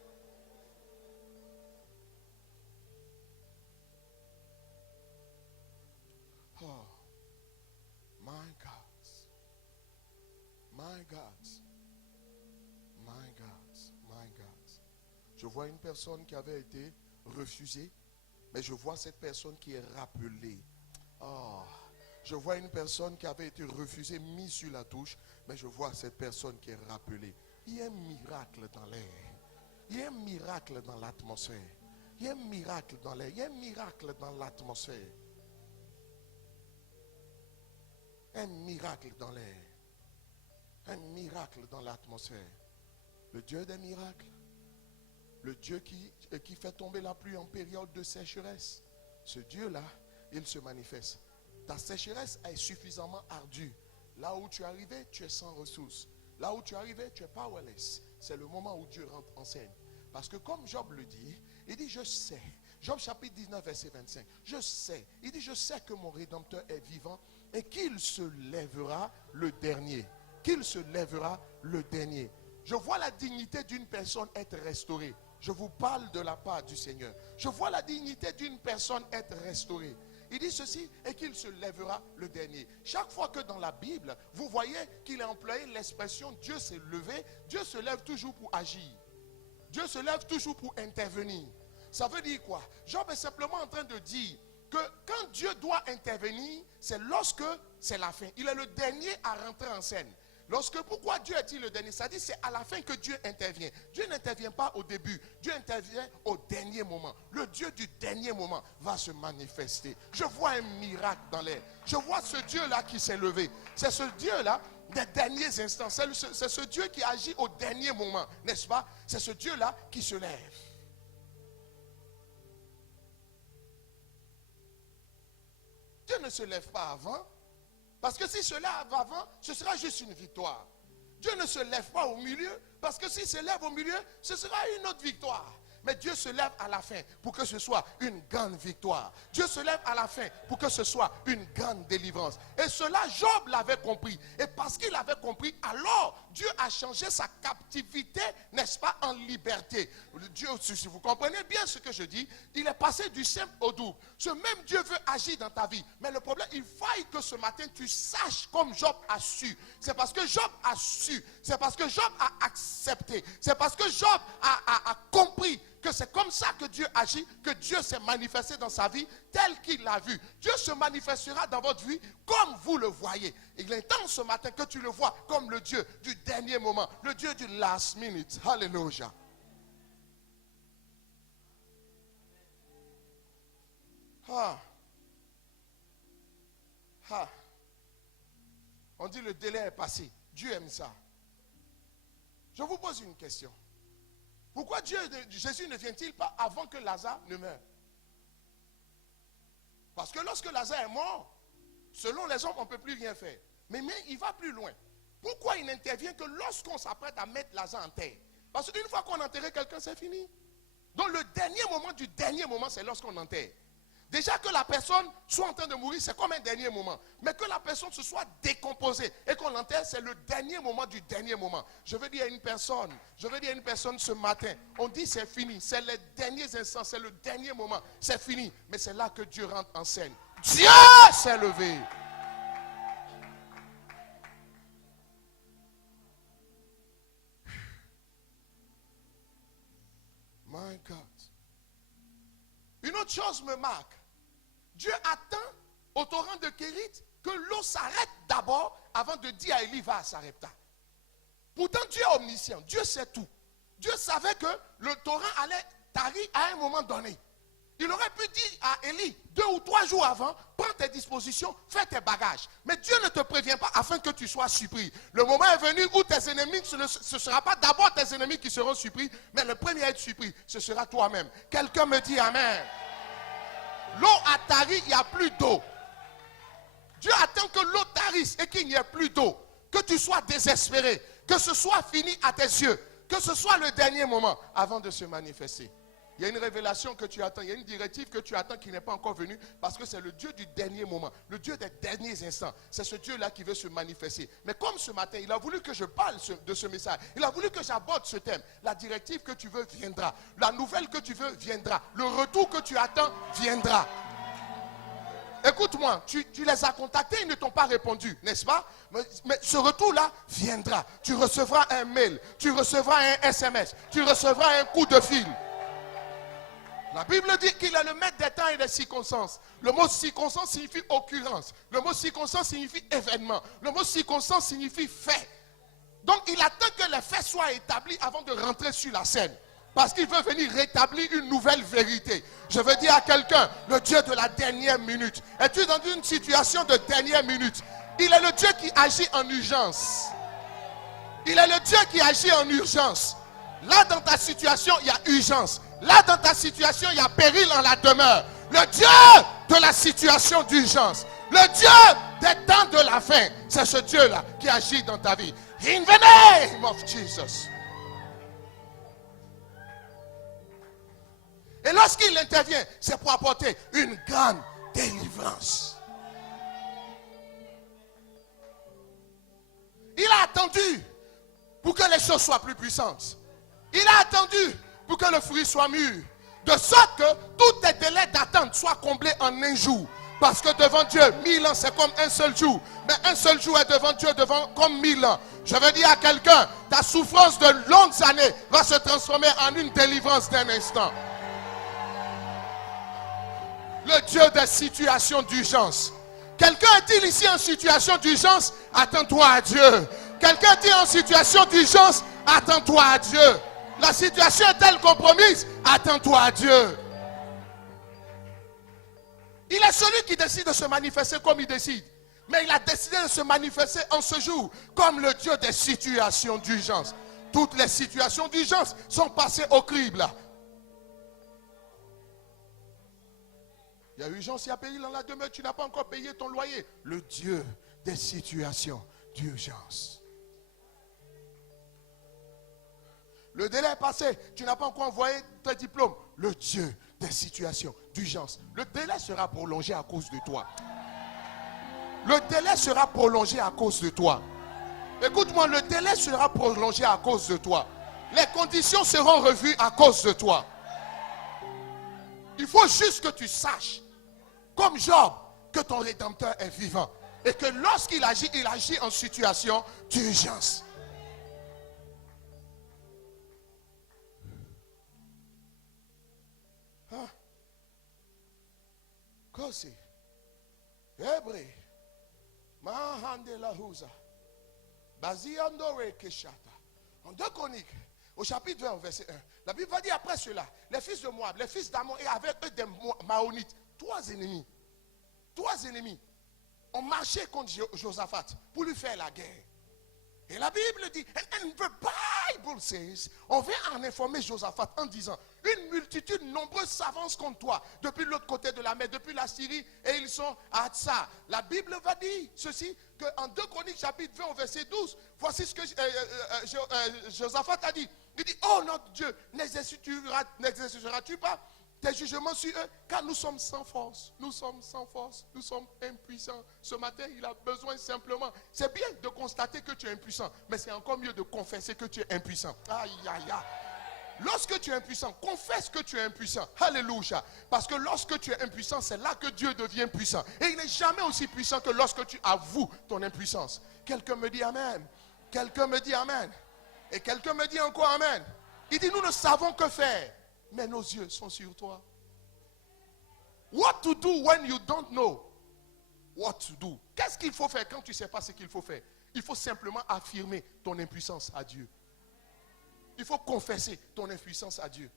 Oh, my God. My God. My God. My God. Je vois une personne qui avait été refusée, mais je vois cette personne qui est rappelée. Oh, je vois une personne qui avait été refusée, mise sur la touche, mais je vois cette personne qui est rappelée. Il y a un miracle dans l'air. Il y a un miracle dans l'atmosphère. Il y a un miracle dans l'air. Il y a un miracle dans l'atmosphère. Un miracle dans l'air. Un miracle dans l'atmosphère. Le Dieu des miracles. Le Dieu qui fait tomber la pluie en période de sécheresse. Ce Dieu-là, il se manifeste. Ta sécheresse est suffisamment ardue. Là où tu es arrivé, tu es sans ressources. Là où tu es arrivé, tu es powerless. C'est le moment où Dieu rentre en scène. Parce que comme Job le dit, il dit je sais. Job chapitre 19 verset 25. Je sais. Il dit je sais que mon Rédempteur est vivant et qu'il se lèvera le dernier. Qu'il se lèvera le dernier. Je vois la dignité d'une personne être restaurée. Je vous parle de la part du Seigneur. Je vois la dignité d'une personne être restaurée. Il dit ceci, et qu'il se lèvera le dernier. Chaque fois que dans la Bible, vous voyez qu'il a employé l'expression Dieu s'est levé, Dieu se lève toujours pour agir. Dieu se lève toujours pour intervenir. Ça veut dire quoi? Job est simplement en train de dire que quand Dieu doit intervenir, c'est lorsque c'est la fin. Il est le dernier à rentrer en scène. Pourquoi Dieu est-il le dernier? Ça dit c'est à la fin que Dieu intervient. Dieu n'intervient pas au début. Dieu intervient au dernier moment. Le Dieu du dernier moment va se manifester. Je vois un miracle dans l'air. Je vois ce Dieu-là qui s'est levé. C'est ce Dieu-là des derniers instants. C'est ce Dieu qui agit au dernier moment, n'est-ce pas? C'est ce Dieu-là qui se lève. Dieu ne se lève pas avant. Parce que s'il se lève avant, ce sera juste une victoire. Dieu ne se lève pas au milieu, parce que s'il se lève au milieu, ce sera une autre victoire. Mais Dieu se lève à la fin pour que ce soit une grande victoire. Dieu se lève à la fin pour que ce soit une grande délivrance. Et cela, Job l'avait compris. Et parce qu'il l'avait compris, alors Dieu a changé sa captivité, n'est-ce pas, en liberté. Dieu, si vous comprenez bien ce que je dis, il est passé du simple au double. Ce même Dieu veut agir dans ta vie. Mais le problème, il faille que ce matin, tu saches comme Job a su. C'est parce que Job a su. C'est parce que Job a accepté. C'est parce que Job a compris que c'est comme ça que Dieu agit, que Dieu s'est manifesté dans sa vie tel qu'il l'a vu. Dieu se manifestera dans votre vie comme vous le voyez. Il est temps ce matin que tu le vois comme le Dieu du dernier moment, le Dieu du last minute. Alléluia. On dit le délai est passé. Dieu aime ça. Je vous pose une question. Pourquoi Jésus ne vient-il pas avant que Lazare ne meure? Parce que lorsque Lazare est mort, selon les hommes, on ne peut plus rien faire. Mais il va plus loin. Pourquoi il n'intervient que lorsqu'on s'apprête à mettre Lazare en terre? Parce qu'une fois qu'on a enterré quelqu'un, c'est fini. Donc le dernier moment du dernier moment, c'est lorsqu'on enterre. Déjà que la personne soit en train de mourir, c'est comme un dernier moment. Mais que la personne se soit décomposée et qu'on l'enterre, c'est le dernier moment du dernier moment. Je veux dire à une personne ce matin, on dit c'est fini, c'est les derniers instants, c'est le dernier moment, c'est fini. Mais c'est là que Dieu rentre en scène. Dieu s'est levé. My God. Une autre chose me marque. Dieu attend au torrent de Kérit que l'eau s'arrête d'abord avant de dire à Élie, va à Sarepta. Pourtant, Dieu est omniscient. Dieu sait tout. Dieu savait que le torrent allait tarir à un moment donné. Il aurait pu dire à Élie, 2 ou 3 jours avant, prends tes dispositions, fais tes bagages. Mais Dieu ne te prévient pas afin que tu sois surpris. Le moment est venu où tes ennemis, ce ne sera pas d'abord tes ennemis qui seront surpris, mais le premier à être surpris, ce sera toi-même. Quelqu'un me dit Amen. L'eau a tari, il n'y a plus d'eau. Dieu attend que l'eau tarisse et qu'il n'y ait plus d'eau. Que tu sois désespéré, que ce soit fini à tes yeux, que ce soit le dernier moment avant de se manifester. Il y a une révélation que tu attends, il y a une directive que tu attends qui n'est pas encore venue parce que c'est le Dieu du dernier moment, le Dieu des derniers instants. C'est ce Dieu-là qui veut se manifester. Mais comme ce matin, il a voulu que je parle de ce message, il a voulu que j'aborde ce thème. La directive que tu veux viendra, la nouvelle que tu veux viendra, le retour que tu attends viendra. Écoute-moi, tu les as contactés, ils ne t'ont pas répondu, n'est-ce pas? Mais ce retour-là viendra. Tu recevras un mail, tu recevras un SMS, tu recevras un coup de fil. La Bible dit qu'il est le maître des temps et des circonstances. Le mot circonstance signifie occurrence. Le mot circonstance signifie événement. Le mot circonstance signifie fait. Donc il attend que les faits soient établis avant de rentrer sur la scène. Parce qu'il veut venir rétablir une nouvelle vérité. Je veux dire à quelqu'un, le Dieu de la dernière minute. Es-tu dans une situation de dernière minute? Il est le Dieu qui agit en urgence. Il est le Dieu qui agit en urgence. Là dans ta situation, il y a urgence. Là, dans ta situation, il y a péril en la demeure. Le Dieu de la situation d'urgence. Le Dieu des temps de la fin. C'est ce Dieu-là qui agit dans ta vie. In the name of Jesus. Et lorsqu'il intervient, c'est pour apporter une grande délivrance. Il a attendu pour que les choses soient plus puissantes. Il a attendu pour que le fruit soit mûr. De sorte que tous tes délais d'attente soient comblés en un jour. Parce que devant Dieu, 1000 ans, c'est comme un seul jour. Mais un seul jour est devant Dieu comme 1000 ans. Je veux dire à quelqu'un, ta souffrance de longues années va se transformer en une délivrance d'un instant. Le Dieu des situations d'urgence. Quelqu'un est-il ici en situation d'urgence? Attends-toi à Dieu. Quelqu'un dit en situation d'urgence, attends-toi à Dieu. La situation est-elle compromise? Attends-toi à Dieu. Il est celui qui décide de se manifester comme il décide. Mais il a décidé de se manifester en ce jour comme le Dieu des situations d'urgence. Toutes les situations d'urgence sont passées au crible. Il y a urgence, il y a péril dans la demeure, tu n'as pas encore payé ton loyer. Le Dieu des situations d'urgence. Le délai est passé, tu n'as pas encore envoyé tes diplômes. Le Dieu des situations d'urgence. Le délai sera prolongé à cause de toi. Le délai sera prolongé à cause de toi. Écoute-moi, le délai sera prolongé à cause de toi. Les conditions seront revues à cause de toi. Il faut juste que tu saches, comme Job, que ton Rédempteur est vivant. Et que lorsqu'il agit, il agit en situation d'urgence. Kosi, Ebre, Mahande la Huza, Baziandore Keshata. En 2 Chroniques, au chapitre 20, verset 1, la Bible va dire après cela, les fils de Moab, les fils d'Ammon et avec eux des Maonites, 3 ennemis. 3 ennemis ont marché contre Josaphat pour lui faire la guerre. Et la Bible dit, and the Bible says, on vient en informer Josaphat en disant, une multitude nombreuse s'avance contre toi, depuis l'autre côté de la mer, depuis la Syrie, et ils sont à Hatsa. La Bible va dire ceci, qu'en 2 Chroniques chapitre 20 au verset 12, voici ce que Josaphat a dit. Il dit, oh notre Dieu, n'exerceras-tu pas tes jugements sur eux, car nous sommes sans force, nous sommes sans force, nous sommes impuissants. Ce matin, il a besoin simplement, c'est bien de constater que tu es impuissant, mais c'est encore mieux de confesser que tu es impuissant. Aïe, aïe, aïe. Lorsque tu es impuissant, confesse que tu es impuissant. Alléluia. Parce que lorsque tu es impuissant, c'est là que Dieu devient puissant. Et il n'est jamais aussi puissant que lorsque tu avoues ton impuissance. Quelqu'un me dit amen. Quelqu'un me dit amen. Et quelqu'un me dit encore amen. Il dit, nous ne savons que faire, mais nos yeux sont sur toi. What to do when you don't know what to do? Qu'est-ce qu'il faut faire quand tu ne sais pas ce qu'il faut faire? Il faut simplement affirmer ton impuissance à Dieu. Il faut confesser ton impuissance à Dieu.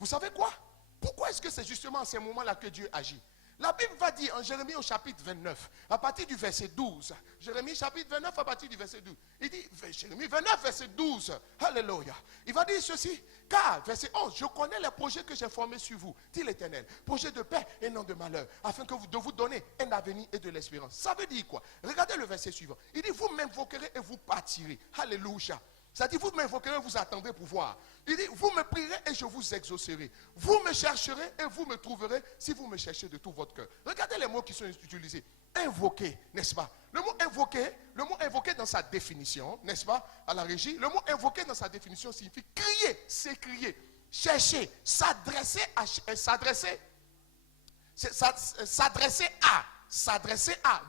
Vous savez quoi? Pourquoi est-ce que c'est justement à ces moments-là que Dieu agit? La Bible va dire en Jérémie au chapitre 29, à partir du verset 12. Jérémie chapitre 29 à partir du verset 12. Il dit, Jérémie 29 verset 12. Alléluia. Il va dire ceci, car, verset 11, je connais les projets que j'ai formés sur vous, dit l'Éternel. Projets de paix et non de malheur, afin que de vous donner un avenir et de l'espérance. Ça veut dire quoi? Regardez le verset suivant. Il dit, vous m'invoquerez et vous partirez. Alléluia. C'est-à-dire, vous m'invoquerez, vous attendrez pour voir. Il dit, vous me prierez et je vous exaucerai. Vous me chercherez et vous me trouverez si vous me cherchez de tout votre cœur. Regardez les mots qui sont utilisés. Invoquer, n'est-ce pas? Le mot invoquer dans sa définition, n'est-ce pas? À la régie, le mot invoquer dans sa définition signifie crier, s'écrier, chercher, s'adresser à,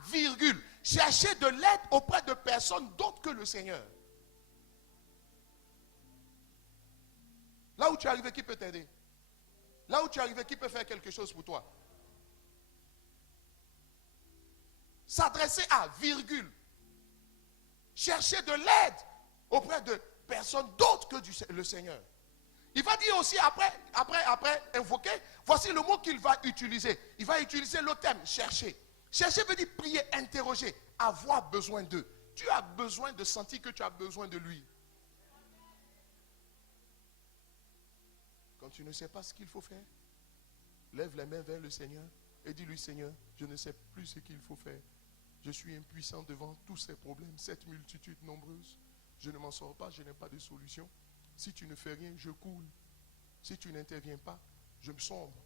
virgule, chercher de l'aide auprès de personnes d'autres que le Seigneur. Là où tu es arrivé, qui peut t'aider? Là où tu es arrivé, qui peut faire quelque chose pour toi? S'adresser à, virgule. Chercher de l'aide auprès de personnes d'autres que le Seigneur. Il va dire aussi, après invoquer, voici le mot qu'il va utiliser. Il va utiliser le terme, chercher. Chercher veut dire prier, interroger, avoir besoin d'eux. Tu as besoin de sentir que tu as besoin de lui. Quand tu ne sais pas ce qu'il faut faire, lève les mains vers le Seigneur et dis-lui, Seigneur, je ne sais plus ce qu'il faut faire. Je suis impuissant devant tous ces problèmes, cette multitude nombreuse. Je ne m'en sors pas, je n'ai pas de solution. Si tu ne fais rien, je coule. Si tu n'interviens pas, je me sombre.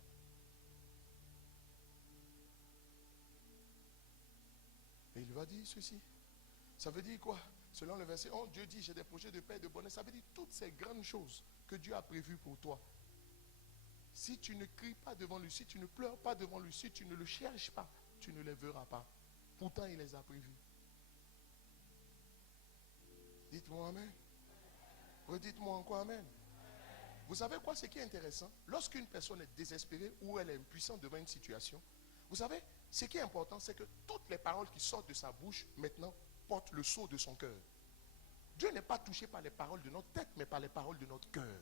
Et il va dire ceci. Ça veut dire quoi? Selon le verset 11, Dieu dit, j'ai des projets de paix et de bonheur. Ça veut dire toutes ces grandes choses que Dieu a prévues pour toi. Si tu ne cries pas devant lui, si tu ne pleures pas devant lui, si tu ne le cherches pas, tu ne les verras pas. Pourtant, il les a prévus. Dites-moi amen. Redites-moi encore amen. Vous savez quoi, ce qui est intéressant? Lorsqu'une personne est désespérée ou elle est impuissante devant une situation, vous savez, ce qui est important, c'est que toutes les paroles qui sortent de sa bouche, maintenant, portent le sceau de son cœur. Dieu n'est pas touché par les paroles de notre tête, mais par les paroles de notre cœur.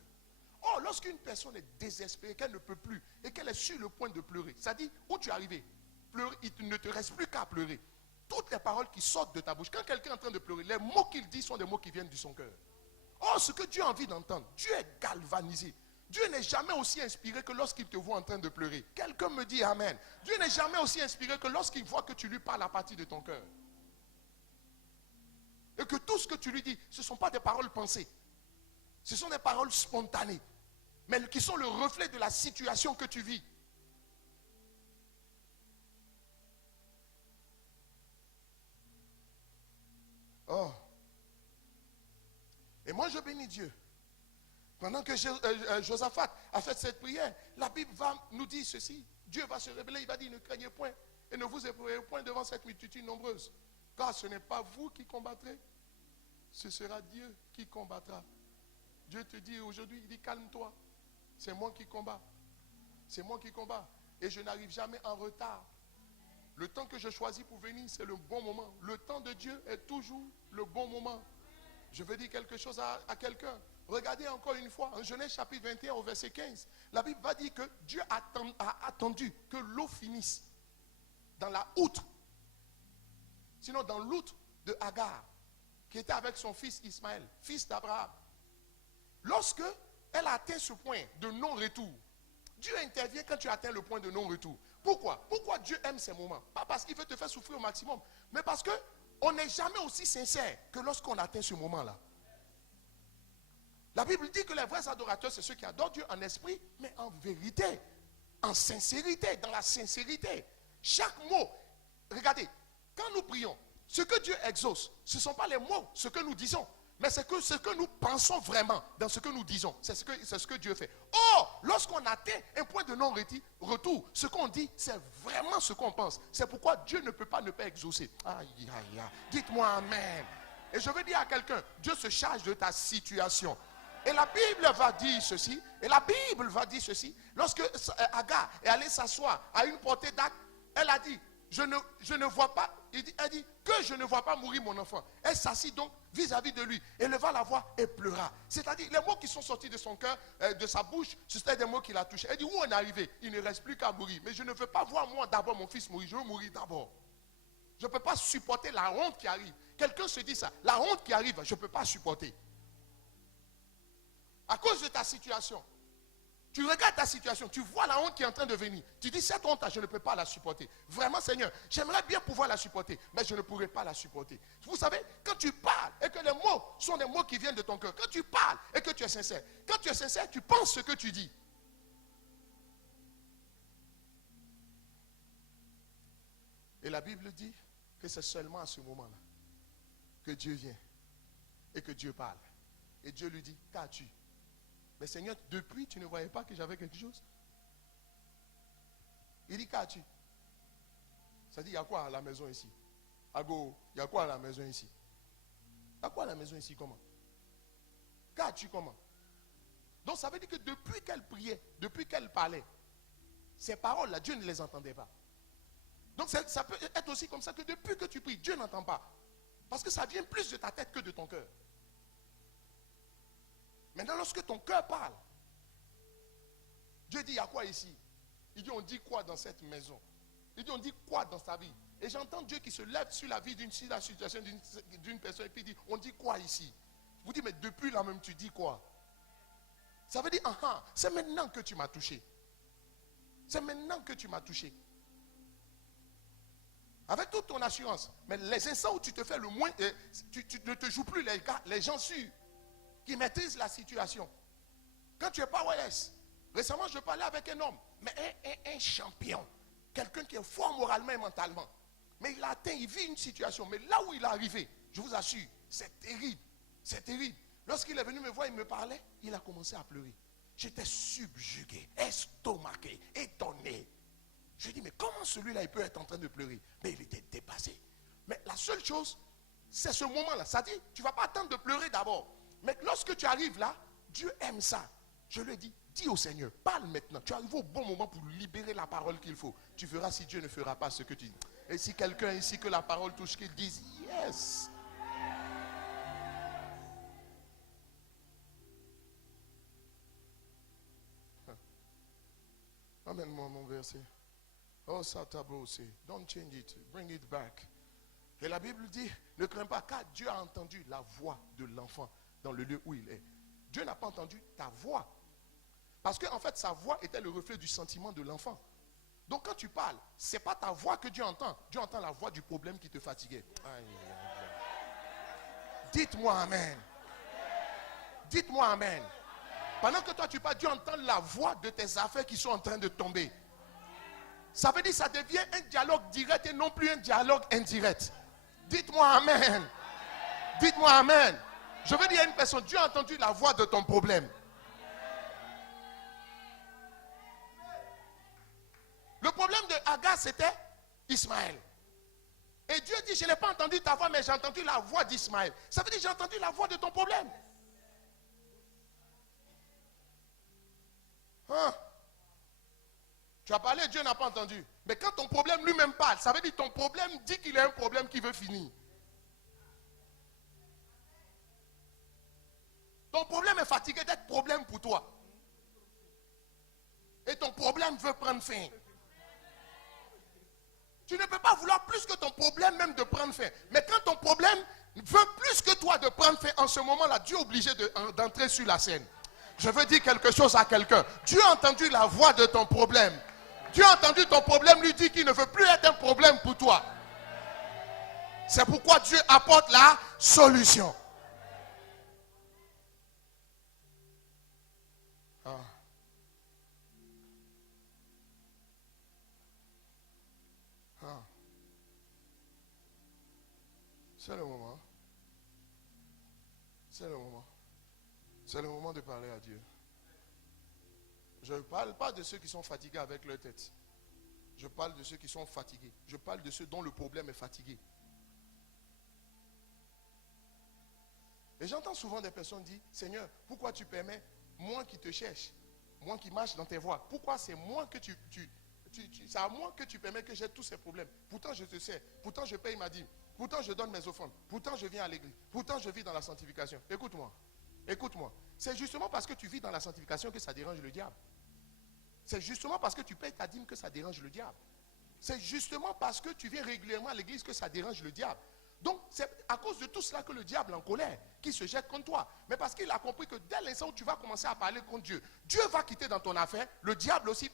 Or, lorsqu'une personne est désespérée, qu'elle ne peut plus, et qu'elle est sur le point de pleurer, ça dit, où tu es arrivé, pleurer, il ne te reste plus qu'à pleurer. Toutes les paroles qui sortent de ta bouche, quand quelqu'un est en train de pleurer, les mots qu'il dit sont des mots qui viennent de son cœur. Or, ce que Dieu a envie d'entendre, Dieu est galvanisé. Dieu n'est jamais aussi inspiré que lorsqu'il te voit en train de pleurer. Quelqu'un me dit Amen. Dieu n'est jamais aussi inspiré que lorsqu'il voit que tu lui parles à partir de ton cœur. Et que tout ce que tu lui dis, ce ne sont pas des paroles pensées. Ce sont des paroles spontanées. Mais qui sont le reflet de la situation que tu vis. Oh. Et moi je bénis Dieu. Pendant que Josaphat a fait cette prière, la Bible va nous dire ceci. Dieu va se révéler, il va dire, ne craignez point et ne vous éprouez point devant cette multitude nombreuse. Car ce n'est pas vous qui combattrez, ce sera Dieu qui combattra. Dieu te dit aujourd'hui, il dit, calme-toi. C'est moi qui combats. C'est moi qui combats. Et je n'arrive jamais en retard. Le temps que je choisis pour venir, c'est le bon moment. Le temps de Dieu est toujours le bon moment. Je veux dire quelque chose à quelqu'un. Regardez encore une fois, en Genèse chapitre 21 au verset 15. La Bible va dire que Dieu a attendu que l'eau finisse dans la outre. Sinon dans l'outre de Agar, qui était avec son fils Ismaël, fils d'Abraham. Lorsque elle a atteint ce point de non-retour, Dieu intervient quand tu atteins le point de non-retour. Pourquoi? Pourquoi Dieu aime ces moments? Pas parce qu'il veut te faire souffrir au maximum, mais parce qu'on n'est jamais aussi sincère que lorsqu'on atteint ce moment-là. La Bible dit que les vrais adorateurs, c'est ceux qui adorent Dieu en esprit, mais en vérité, en sincérité, dans la sincérité. Chaque mot, regardez, quand nous prions, ce que Dieu exauce, ce ne sont pas les mots, ce que nous disons, mais c'est que ce que nous pensons vraiment dans ce que nous disons. C'est ce que Dieu fait. Or, lorsqu'on atteint un point de non-retour, ce qu'on dit, c'est vraiment ce qu'on pense. C'est pourquoi Dieu ne peut pas ne pas exaucer. Aïe, aïe, aïe. Dites-moi Amen. Et je veux dire à quelqu'un, Dieu se charge de ta situation. Et la Bible va dire ceci. Et la Bible va dire ceci. Lorsque Agar est allée s'asseoir à une portée d'arc, elle a dit, je ne vois pas, elle dit que je ne vois pas mourir mon enfant. Elle s'assit donc vis-à-vis de lui, éleva la voix et pleura. C'est-à-dire, les mots qui sont sortis de son cœur, de sa bouche, c'était des mots qui l'a touché. Elle dit, où on est arrivé? Il ne reste plus qu'à mourir. Mais je ne veux pas voir moi d'abord mon fils mourir, je veux mourir d'abord. Je ne peux pas supporter la honte qui arrive. Quelqu'un se dit ça, la honte qui arrive, je ne peux pas supporter. À cause de ta situation. Tu regardes ta situation, tu vois la honte qui est en train de venir. Tu dis, cette honte, je ne peux pas la supporter. Vraiment, Seigneur, j'aimerais bien pouvoir la supporter, mais je ne pourrai pas la supporter. Vous savez, quand tu parles et que les mots sont des mots qui viennent de ton cœur, quand tu parles et que tu es sincère, quand tu es sincère, tu penses ce que tu dis. Et la Bible dit que c'est seulement à ce moment-là que Dieu vient et que Dieu parle. Et Dieu lui dit, qu'as-tu? Mais Seigneur, depuis, tu ne voyais pas que j'avais quelque chose? Il dit, qu'as-tu? Ça dit, il y a quoi à la maison ici? Ago, il y a quoi à la maison ici? Il y a quoi à la maison ici? Comment? Qu'as-tu comment? Donc ça veut dire que depuis qu'elle priait, depuis qu'elle parlait, ces paroles-là, Dieu ne les entendait pas. Donc ça peut être aussi comme ça que depuis que tu pries, Dieu n'entend pas. Parce que ça vient plus de ta tête que de ton cœur. Maintenant, lorsque ton cœur parle, Dieu dit, il y a quoi ici? Il dit, on dit quoi dans cette maison? Il dit, on dit quoi dans sa vie? Et j'entends Dieu qui se lève sur la vie sur la situation d'une personne et puis il dit, on dit quoi ici? Vous dites, mais depuis là même, tu dis quoi? Ça veut dire, c'est maintenant que tu m'as touché. C'est maintenant que tu m'as touché. Avec toute ton assurance. Mais les instants où tu te fais le moins, tu ne te joues plus les gens sûrs qui maîtrisent la situation. Quand tu es powerless. Récemment, je parlais avec un homme, mais un champion. Quelqu'un qui est fort moralement et mentalement. Mais il a atteint, il vit une situation. Mais là où il est arrivé, je vous assure, c'est terrible. C'est terrible. Lorsqu'il est venu me voir, il me parlait, il a commencé à pleurer. J'étais subjugué, estomaqué, étonné. Je dis, mais comment celui-là, il peut être en train de pleurer? Mais il était dépassé. Mais la seule chose, c'est ce moment-là. Ça dit, tu ne vas pas attendre de pleurer d'abord. Mais lorsque tu arrives là, Dieu aime ça. Je lui ai dit, dis au Seigneur, parle maintenant. Tu arrives au bon moment pour libérer la parole qu'il faut. Tu verras si Dieu ne fera pas ce que tu dis. Et si quelqu'un ici que la parole touche, qu'il dise, yes. verset. Oh, Satabose. Don't change it. Bring it back. Et la Bible dit, ne crains pas, car Dieu a entendu la voix de l'enfant dans le lieu où il est. Dieu n'a pas entendu ta voix. Parce qu'en fait, sa voix était le reflet du sentiment de l'enfant. Donc quand tu parles, ce n'est pas ta voix que Dieu entend. Dieu entend la voix du problème qui te fatiguait. Aïe, aïe, aïe. Dites-moi Amen. Dites-moi Amen. Pendant que toi tu parles, Dieu entend la voix de tes affaires qui sont en train de tomber. Ça veut dire que ça devient un dialogue direct et non plus un dialogue indirect. Dites-moi Amen. Dites-moi Amen. Je veux dire à une personne, Dieu a entendu la voix de ton problème. Le problème de Agar, c'était Ismaël. Et Dieu dit, je n'ai pas entendu ta voix, mais j'ai entendu la voix d'Ismaël. Ça veut dire, j'ai entendu la voix de ton problème. Hein? Tu as parlé, Dieu n'a pas entendu. Mais quand ton problème lui-même parle, ça veut dire que ton problème dit qu'il est un problème qui veut finir. Ton problème est fatigué d'être problème pour toi. Et ton problème veut prendre fin. Tu ne peux pas vouloir plus que ton problème même de prendre fin. Mais quand ton problème veut plus que toi de prendre fin, en ce moment-là, Dieu est obligé d'entrer sur la scène. Je veux dire quelque chose à quelqu'un. Dieu a entendu la voix de ton problème. Dieu a entendu ton problème, lui dit qu'il ne veut plus être un problème pour toi. C'est pourquoi Dieu apporte la solution. Ah. Ah. C'est le moment. C'est le moment. C'est le moment de parler à Dieu. Je ne parle pas de ceux qui sont fatigués avec leur tête. Je parle de ceux qui sont fatigués. Je parle de ceux dont le problème est fatigué. Et j'entends souvent des personnes dire, Seigneur, pourquoi tu permets moi qui te cherche, moi qui marche dans tes voies, pourquoi c'est moi que c'est à moi que tu permets que j'ai tous ces problèmes. Pourtant je te sais, pourtant je paye ma dîme, pourtant je donne mes offrandes, pourtant je viens à l'église, pourtant je vis dans la sanctification. Écoute-moi, écoute-moi. C'est justement parce que tu vis dans la sanctification que ça dérange le diable. C'est justement parce que tu payes ta dîme que ça dérange le diable. C'est justement parce que tu viens régulièrement à l'église que ça dérange le diable. Donc, c'est à cause de tout cela que le diable est en colère, qui se jette contre toi. Mais parce qu'il a compris que dès l'instant où tu vas commencer à parler contre Dieu, Dieu va quitter dans ton affaire, le diable aussi.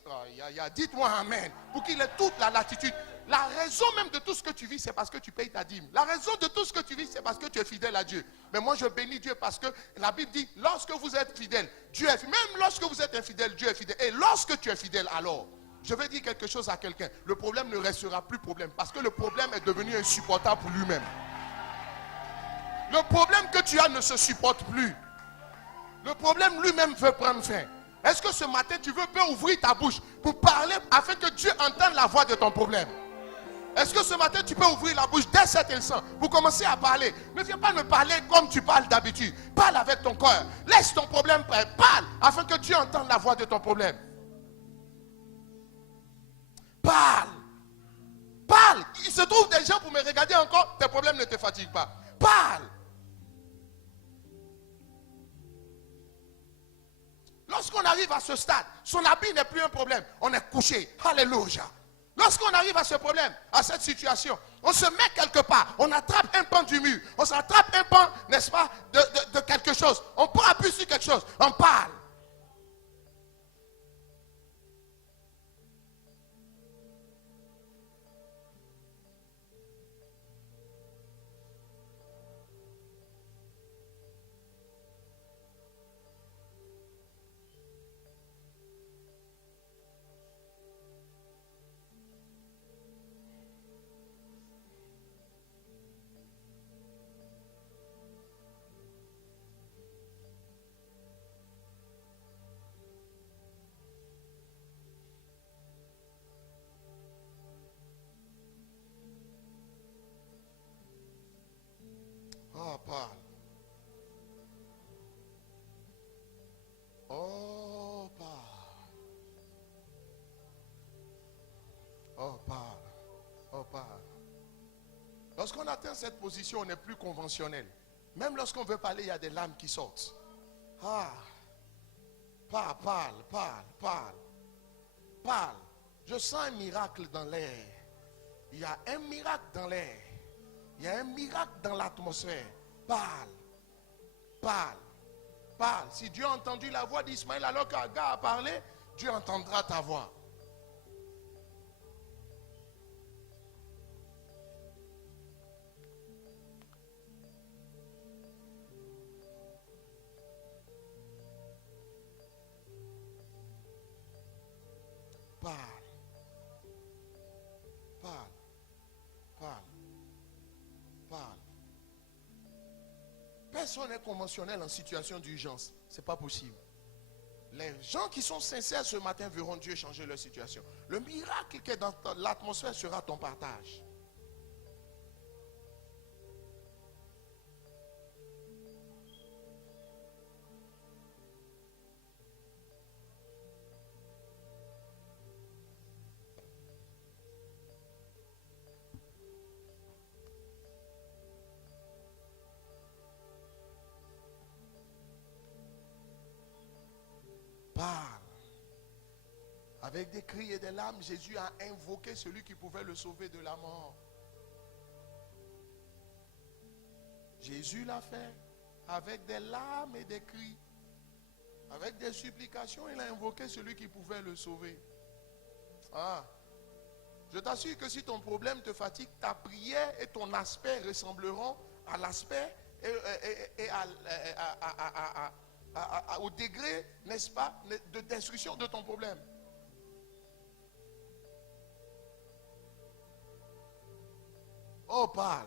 Dites-moi Amen. Pour qu'il ait toute la latitude. La raison même de tout ce que tu vis, c'est parce que tu payes ta dîme. La raison de tout ce que tu vis, c'est parce que tu es fidèle à Dieu. Mais moi, je bénis Dieu parce que la Bible dit, lorsque vous êtes fidèle, Dieu est fidèle. Même lorsque vous êtes infidèle, Dieu est fidèle. Et lorsque tu es fidèle, alors, je vais dire quelque chose à quelqu'un. Le problème ne restera plus problème parce que le problème est devenu insupportable pour lui-même. Le problème que tu as ne se supporte plus. Le problème lui-même veut prendre fin. Est-ce que ce matin, tu peux ouvrir ta bouche pour parler afin que Dieu entende la voix de ton problème? Est-ce que ce matin, tu peux ouvrir la bouche dès cet instant pour commencer à parler? Ne viens pas me parler comme tu parles d'habitude. Parle avec ton cœur. Laisse ton problème parle afin que Dieu entende la voix de ton problème. Parle. Parle. Il se trouve des gens pour me regarder encore. Tes problèmes ne te fatiguent pas. Parle. Lorsqu'on arrive à ce stade, son habit n'est plus un problème. On est couché. Alléluia. Lorsqu'on arrive à ce problème, à cette situation, on se met quelque part. On attrape un pan du mur. On s'attrape un pan, n'est-ce pas, de quelque chose. On prend appui sur quelque chose. On parle. Oh, parle. Oh, parle. Oh, parle. Oh, parle. Lorsqu'on atteint cette position, on n'est plus conventionnel. Même lorsqu'on veut parler, il y a des larmes qui sortent. Ah. Parle. Parle. Je sens un miracle dans l'air. Il y a un miracle dans l'air. Il y a un miracle dans l'atmosphère. Parle. Parle. Parle. Si Dieu a entendu la voix d'Ismaël alors qu'Agar a parlé, Dieu entendra ta voix. Parle. Parle. Parle. Parle. Personne n'est conventionnel en situation d'urgence. Ce n'est pas possible. Les gens qui sont sincères ce matin verront Dieu changer leur situation. Le miracle qui est dans l'atmosphère sera ton partage. Parle. Avec des cris et des larmes, Jésus a invoqué celui qui pouvait le sauver de la mort. Jésus l'a fait avec des larmes et des cris. Avec des supplications, il a invoqué celui qui pouvait le sauver. Ah, je t'assure que si ton problème te fatigue, ta prière et ton aspect ressembleront à l'aspect et au degré, n'est-ce pas, de destruction de ton problème. Oh, parle.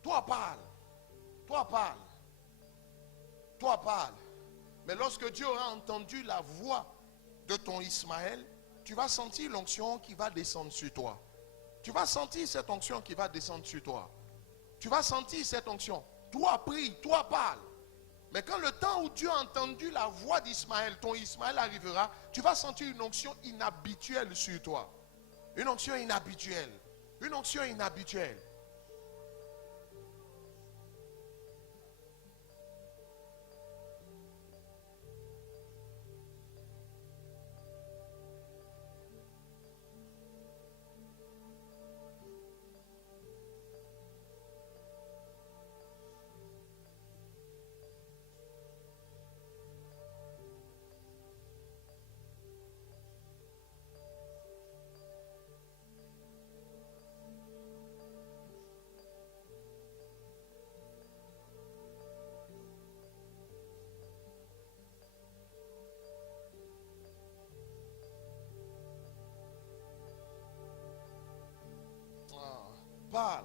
Toi, parle. Toi, parle. Toi, parle. Mais lorsque Dieu aura entendu la voix de ton Ismaël, tu vas sentir l'onction qui va descendre sur toi. Tu vas sentir cette onction qui va descendre sur toi. Tu vas sentir cette onction. Toi, prie, toi, parle. Mais quand le temps où Dieu a entendu la voix d'Ismaël, ton Ismaël arrivera, tu vas sentir une onction inhabituelle sur toi. Une onction inhabituelle. Une onction inhabituelle. Parle.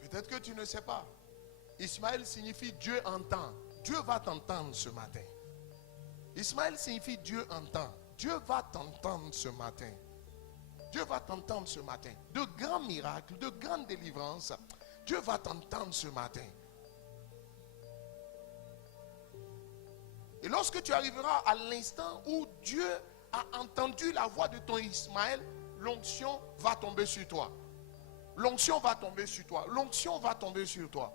Peut-être que tu ne sais pas. Ismaël signifie Dieu entend. Dieu va t'entendre ce matin. Ismaël signifie Dieu entend. Dieu va t'entendre ce matin. Dieu va t'entendre ce matin. De grands miracles, de grandes délivrances. Dieu va t'entendre ce matin. Et lorsque tu arriveras à l'instant où Dieu a entendu la voix de ton Ismaël, l'onction va tomber sur toi. L'onction va tomber sur toi. L'onction va tomber sur toi.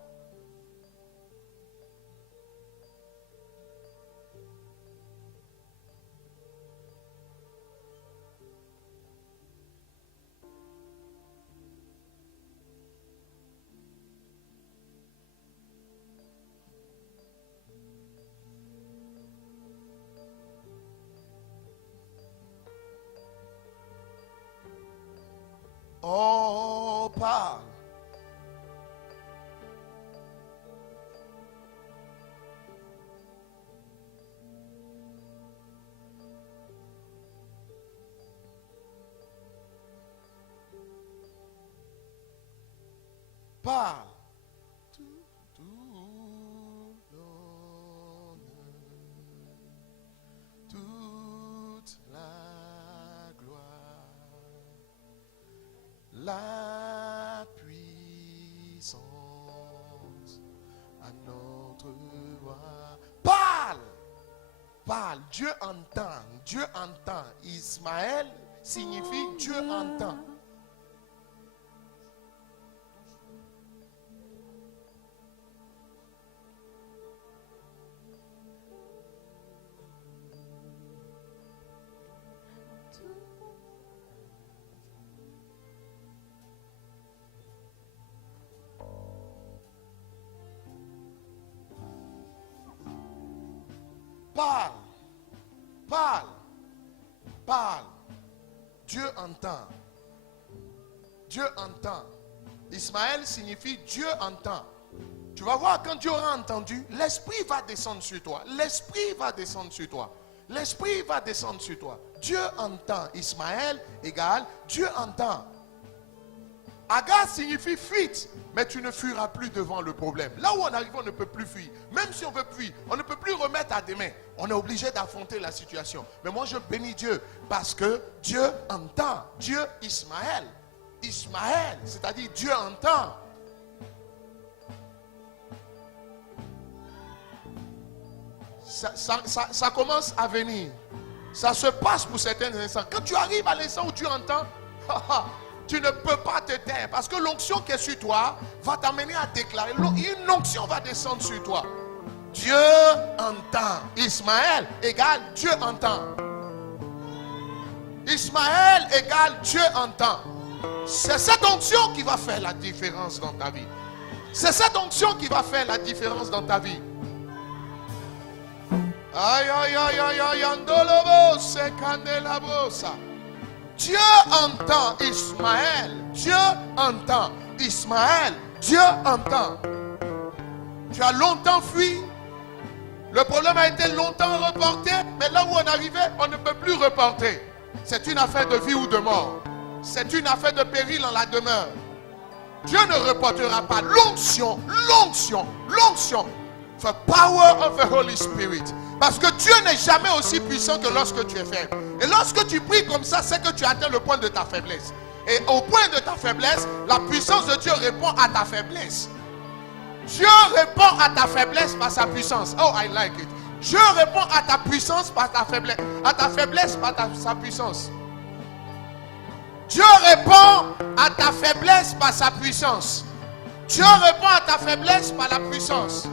Oh, parle. Parle. Toute la gloire, la puissance à notre roi. Parle. Parle. Dieu entend. Dieu entend. Ismaël signifie Dieu entend. Parle. Parle. Parle. Dieu entend. Dieu entend. Ismaël signifie Dieu entend. Tu vas voir, quand Dieu aura entendu, l'Esprit va descendre sur toi. L'Esprit va descendre sur toi. L'Esprit va descendre sur toi. Dieu entend. Ismaël égale Dieu entend. Agar signifie fuite, mais tu ne fuiras plus devant le problème. Là où on arrive, on ne peut plus fuir. Même si on veut fuir, on ne peut plus remettre à demain. On est obligé d'affronter la situation. Mais moi, je bénis Dieu parce que Dieu entend. Dieu Ismaël. Ismaël, c'est-à-dire Dieu entend. Ça commence à venir. Ça se passe pour certains instants. Quand tu arrives à l'instant où tu entends, tu ne peux pas te taire. Parce que l'onction qui est sur toi va t'amener à déclarer. Une onction va descendre sur toi. Dieu entend. Ismaël égale Dieu entend. Ismaël égale Dieu entend. C'est cette onction qui va faire la différence dans ta vie. C'est cette onction qui va faire la différence dans ta vie. Aïe, aïe, aïe, aïe, aïe, andolobo, c'est candelabosa. Dieu entend Ismaël. Dieu entend Ismaël. Dieu entend. Tu as longtemps fui. Le problème a été longtemps reporté. Mais là où on arrivait, on ne peut plus reporter. C'est une affaire de vie ou de mort. C'est une affaire de péril en la demeure. Dieu ne reportera pas l'onction, l'onction, l'onction. The power of the Holy Spirit. Parce que Dieu n'est jamais aussi puissant que lorsque tu es faible. Et lorsque tu pries comme ça, c'est que tu atteins le point de ta faiblesse. Et au point de ta faiblesse, la puissance de Dieu répond à ta faiblesse. Dieu répond à ta faiblesse par sa puissance. Oh, I like it. Dieu répond à ta puissance par ta faiblesse. À ta faiblesse par sa puissance. Dieu répond à ta faiblesse par sa puissance. Dieu répond à ta faiblesse par la puissance.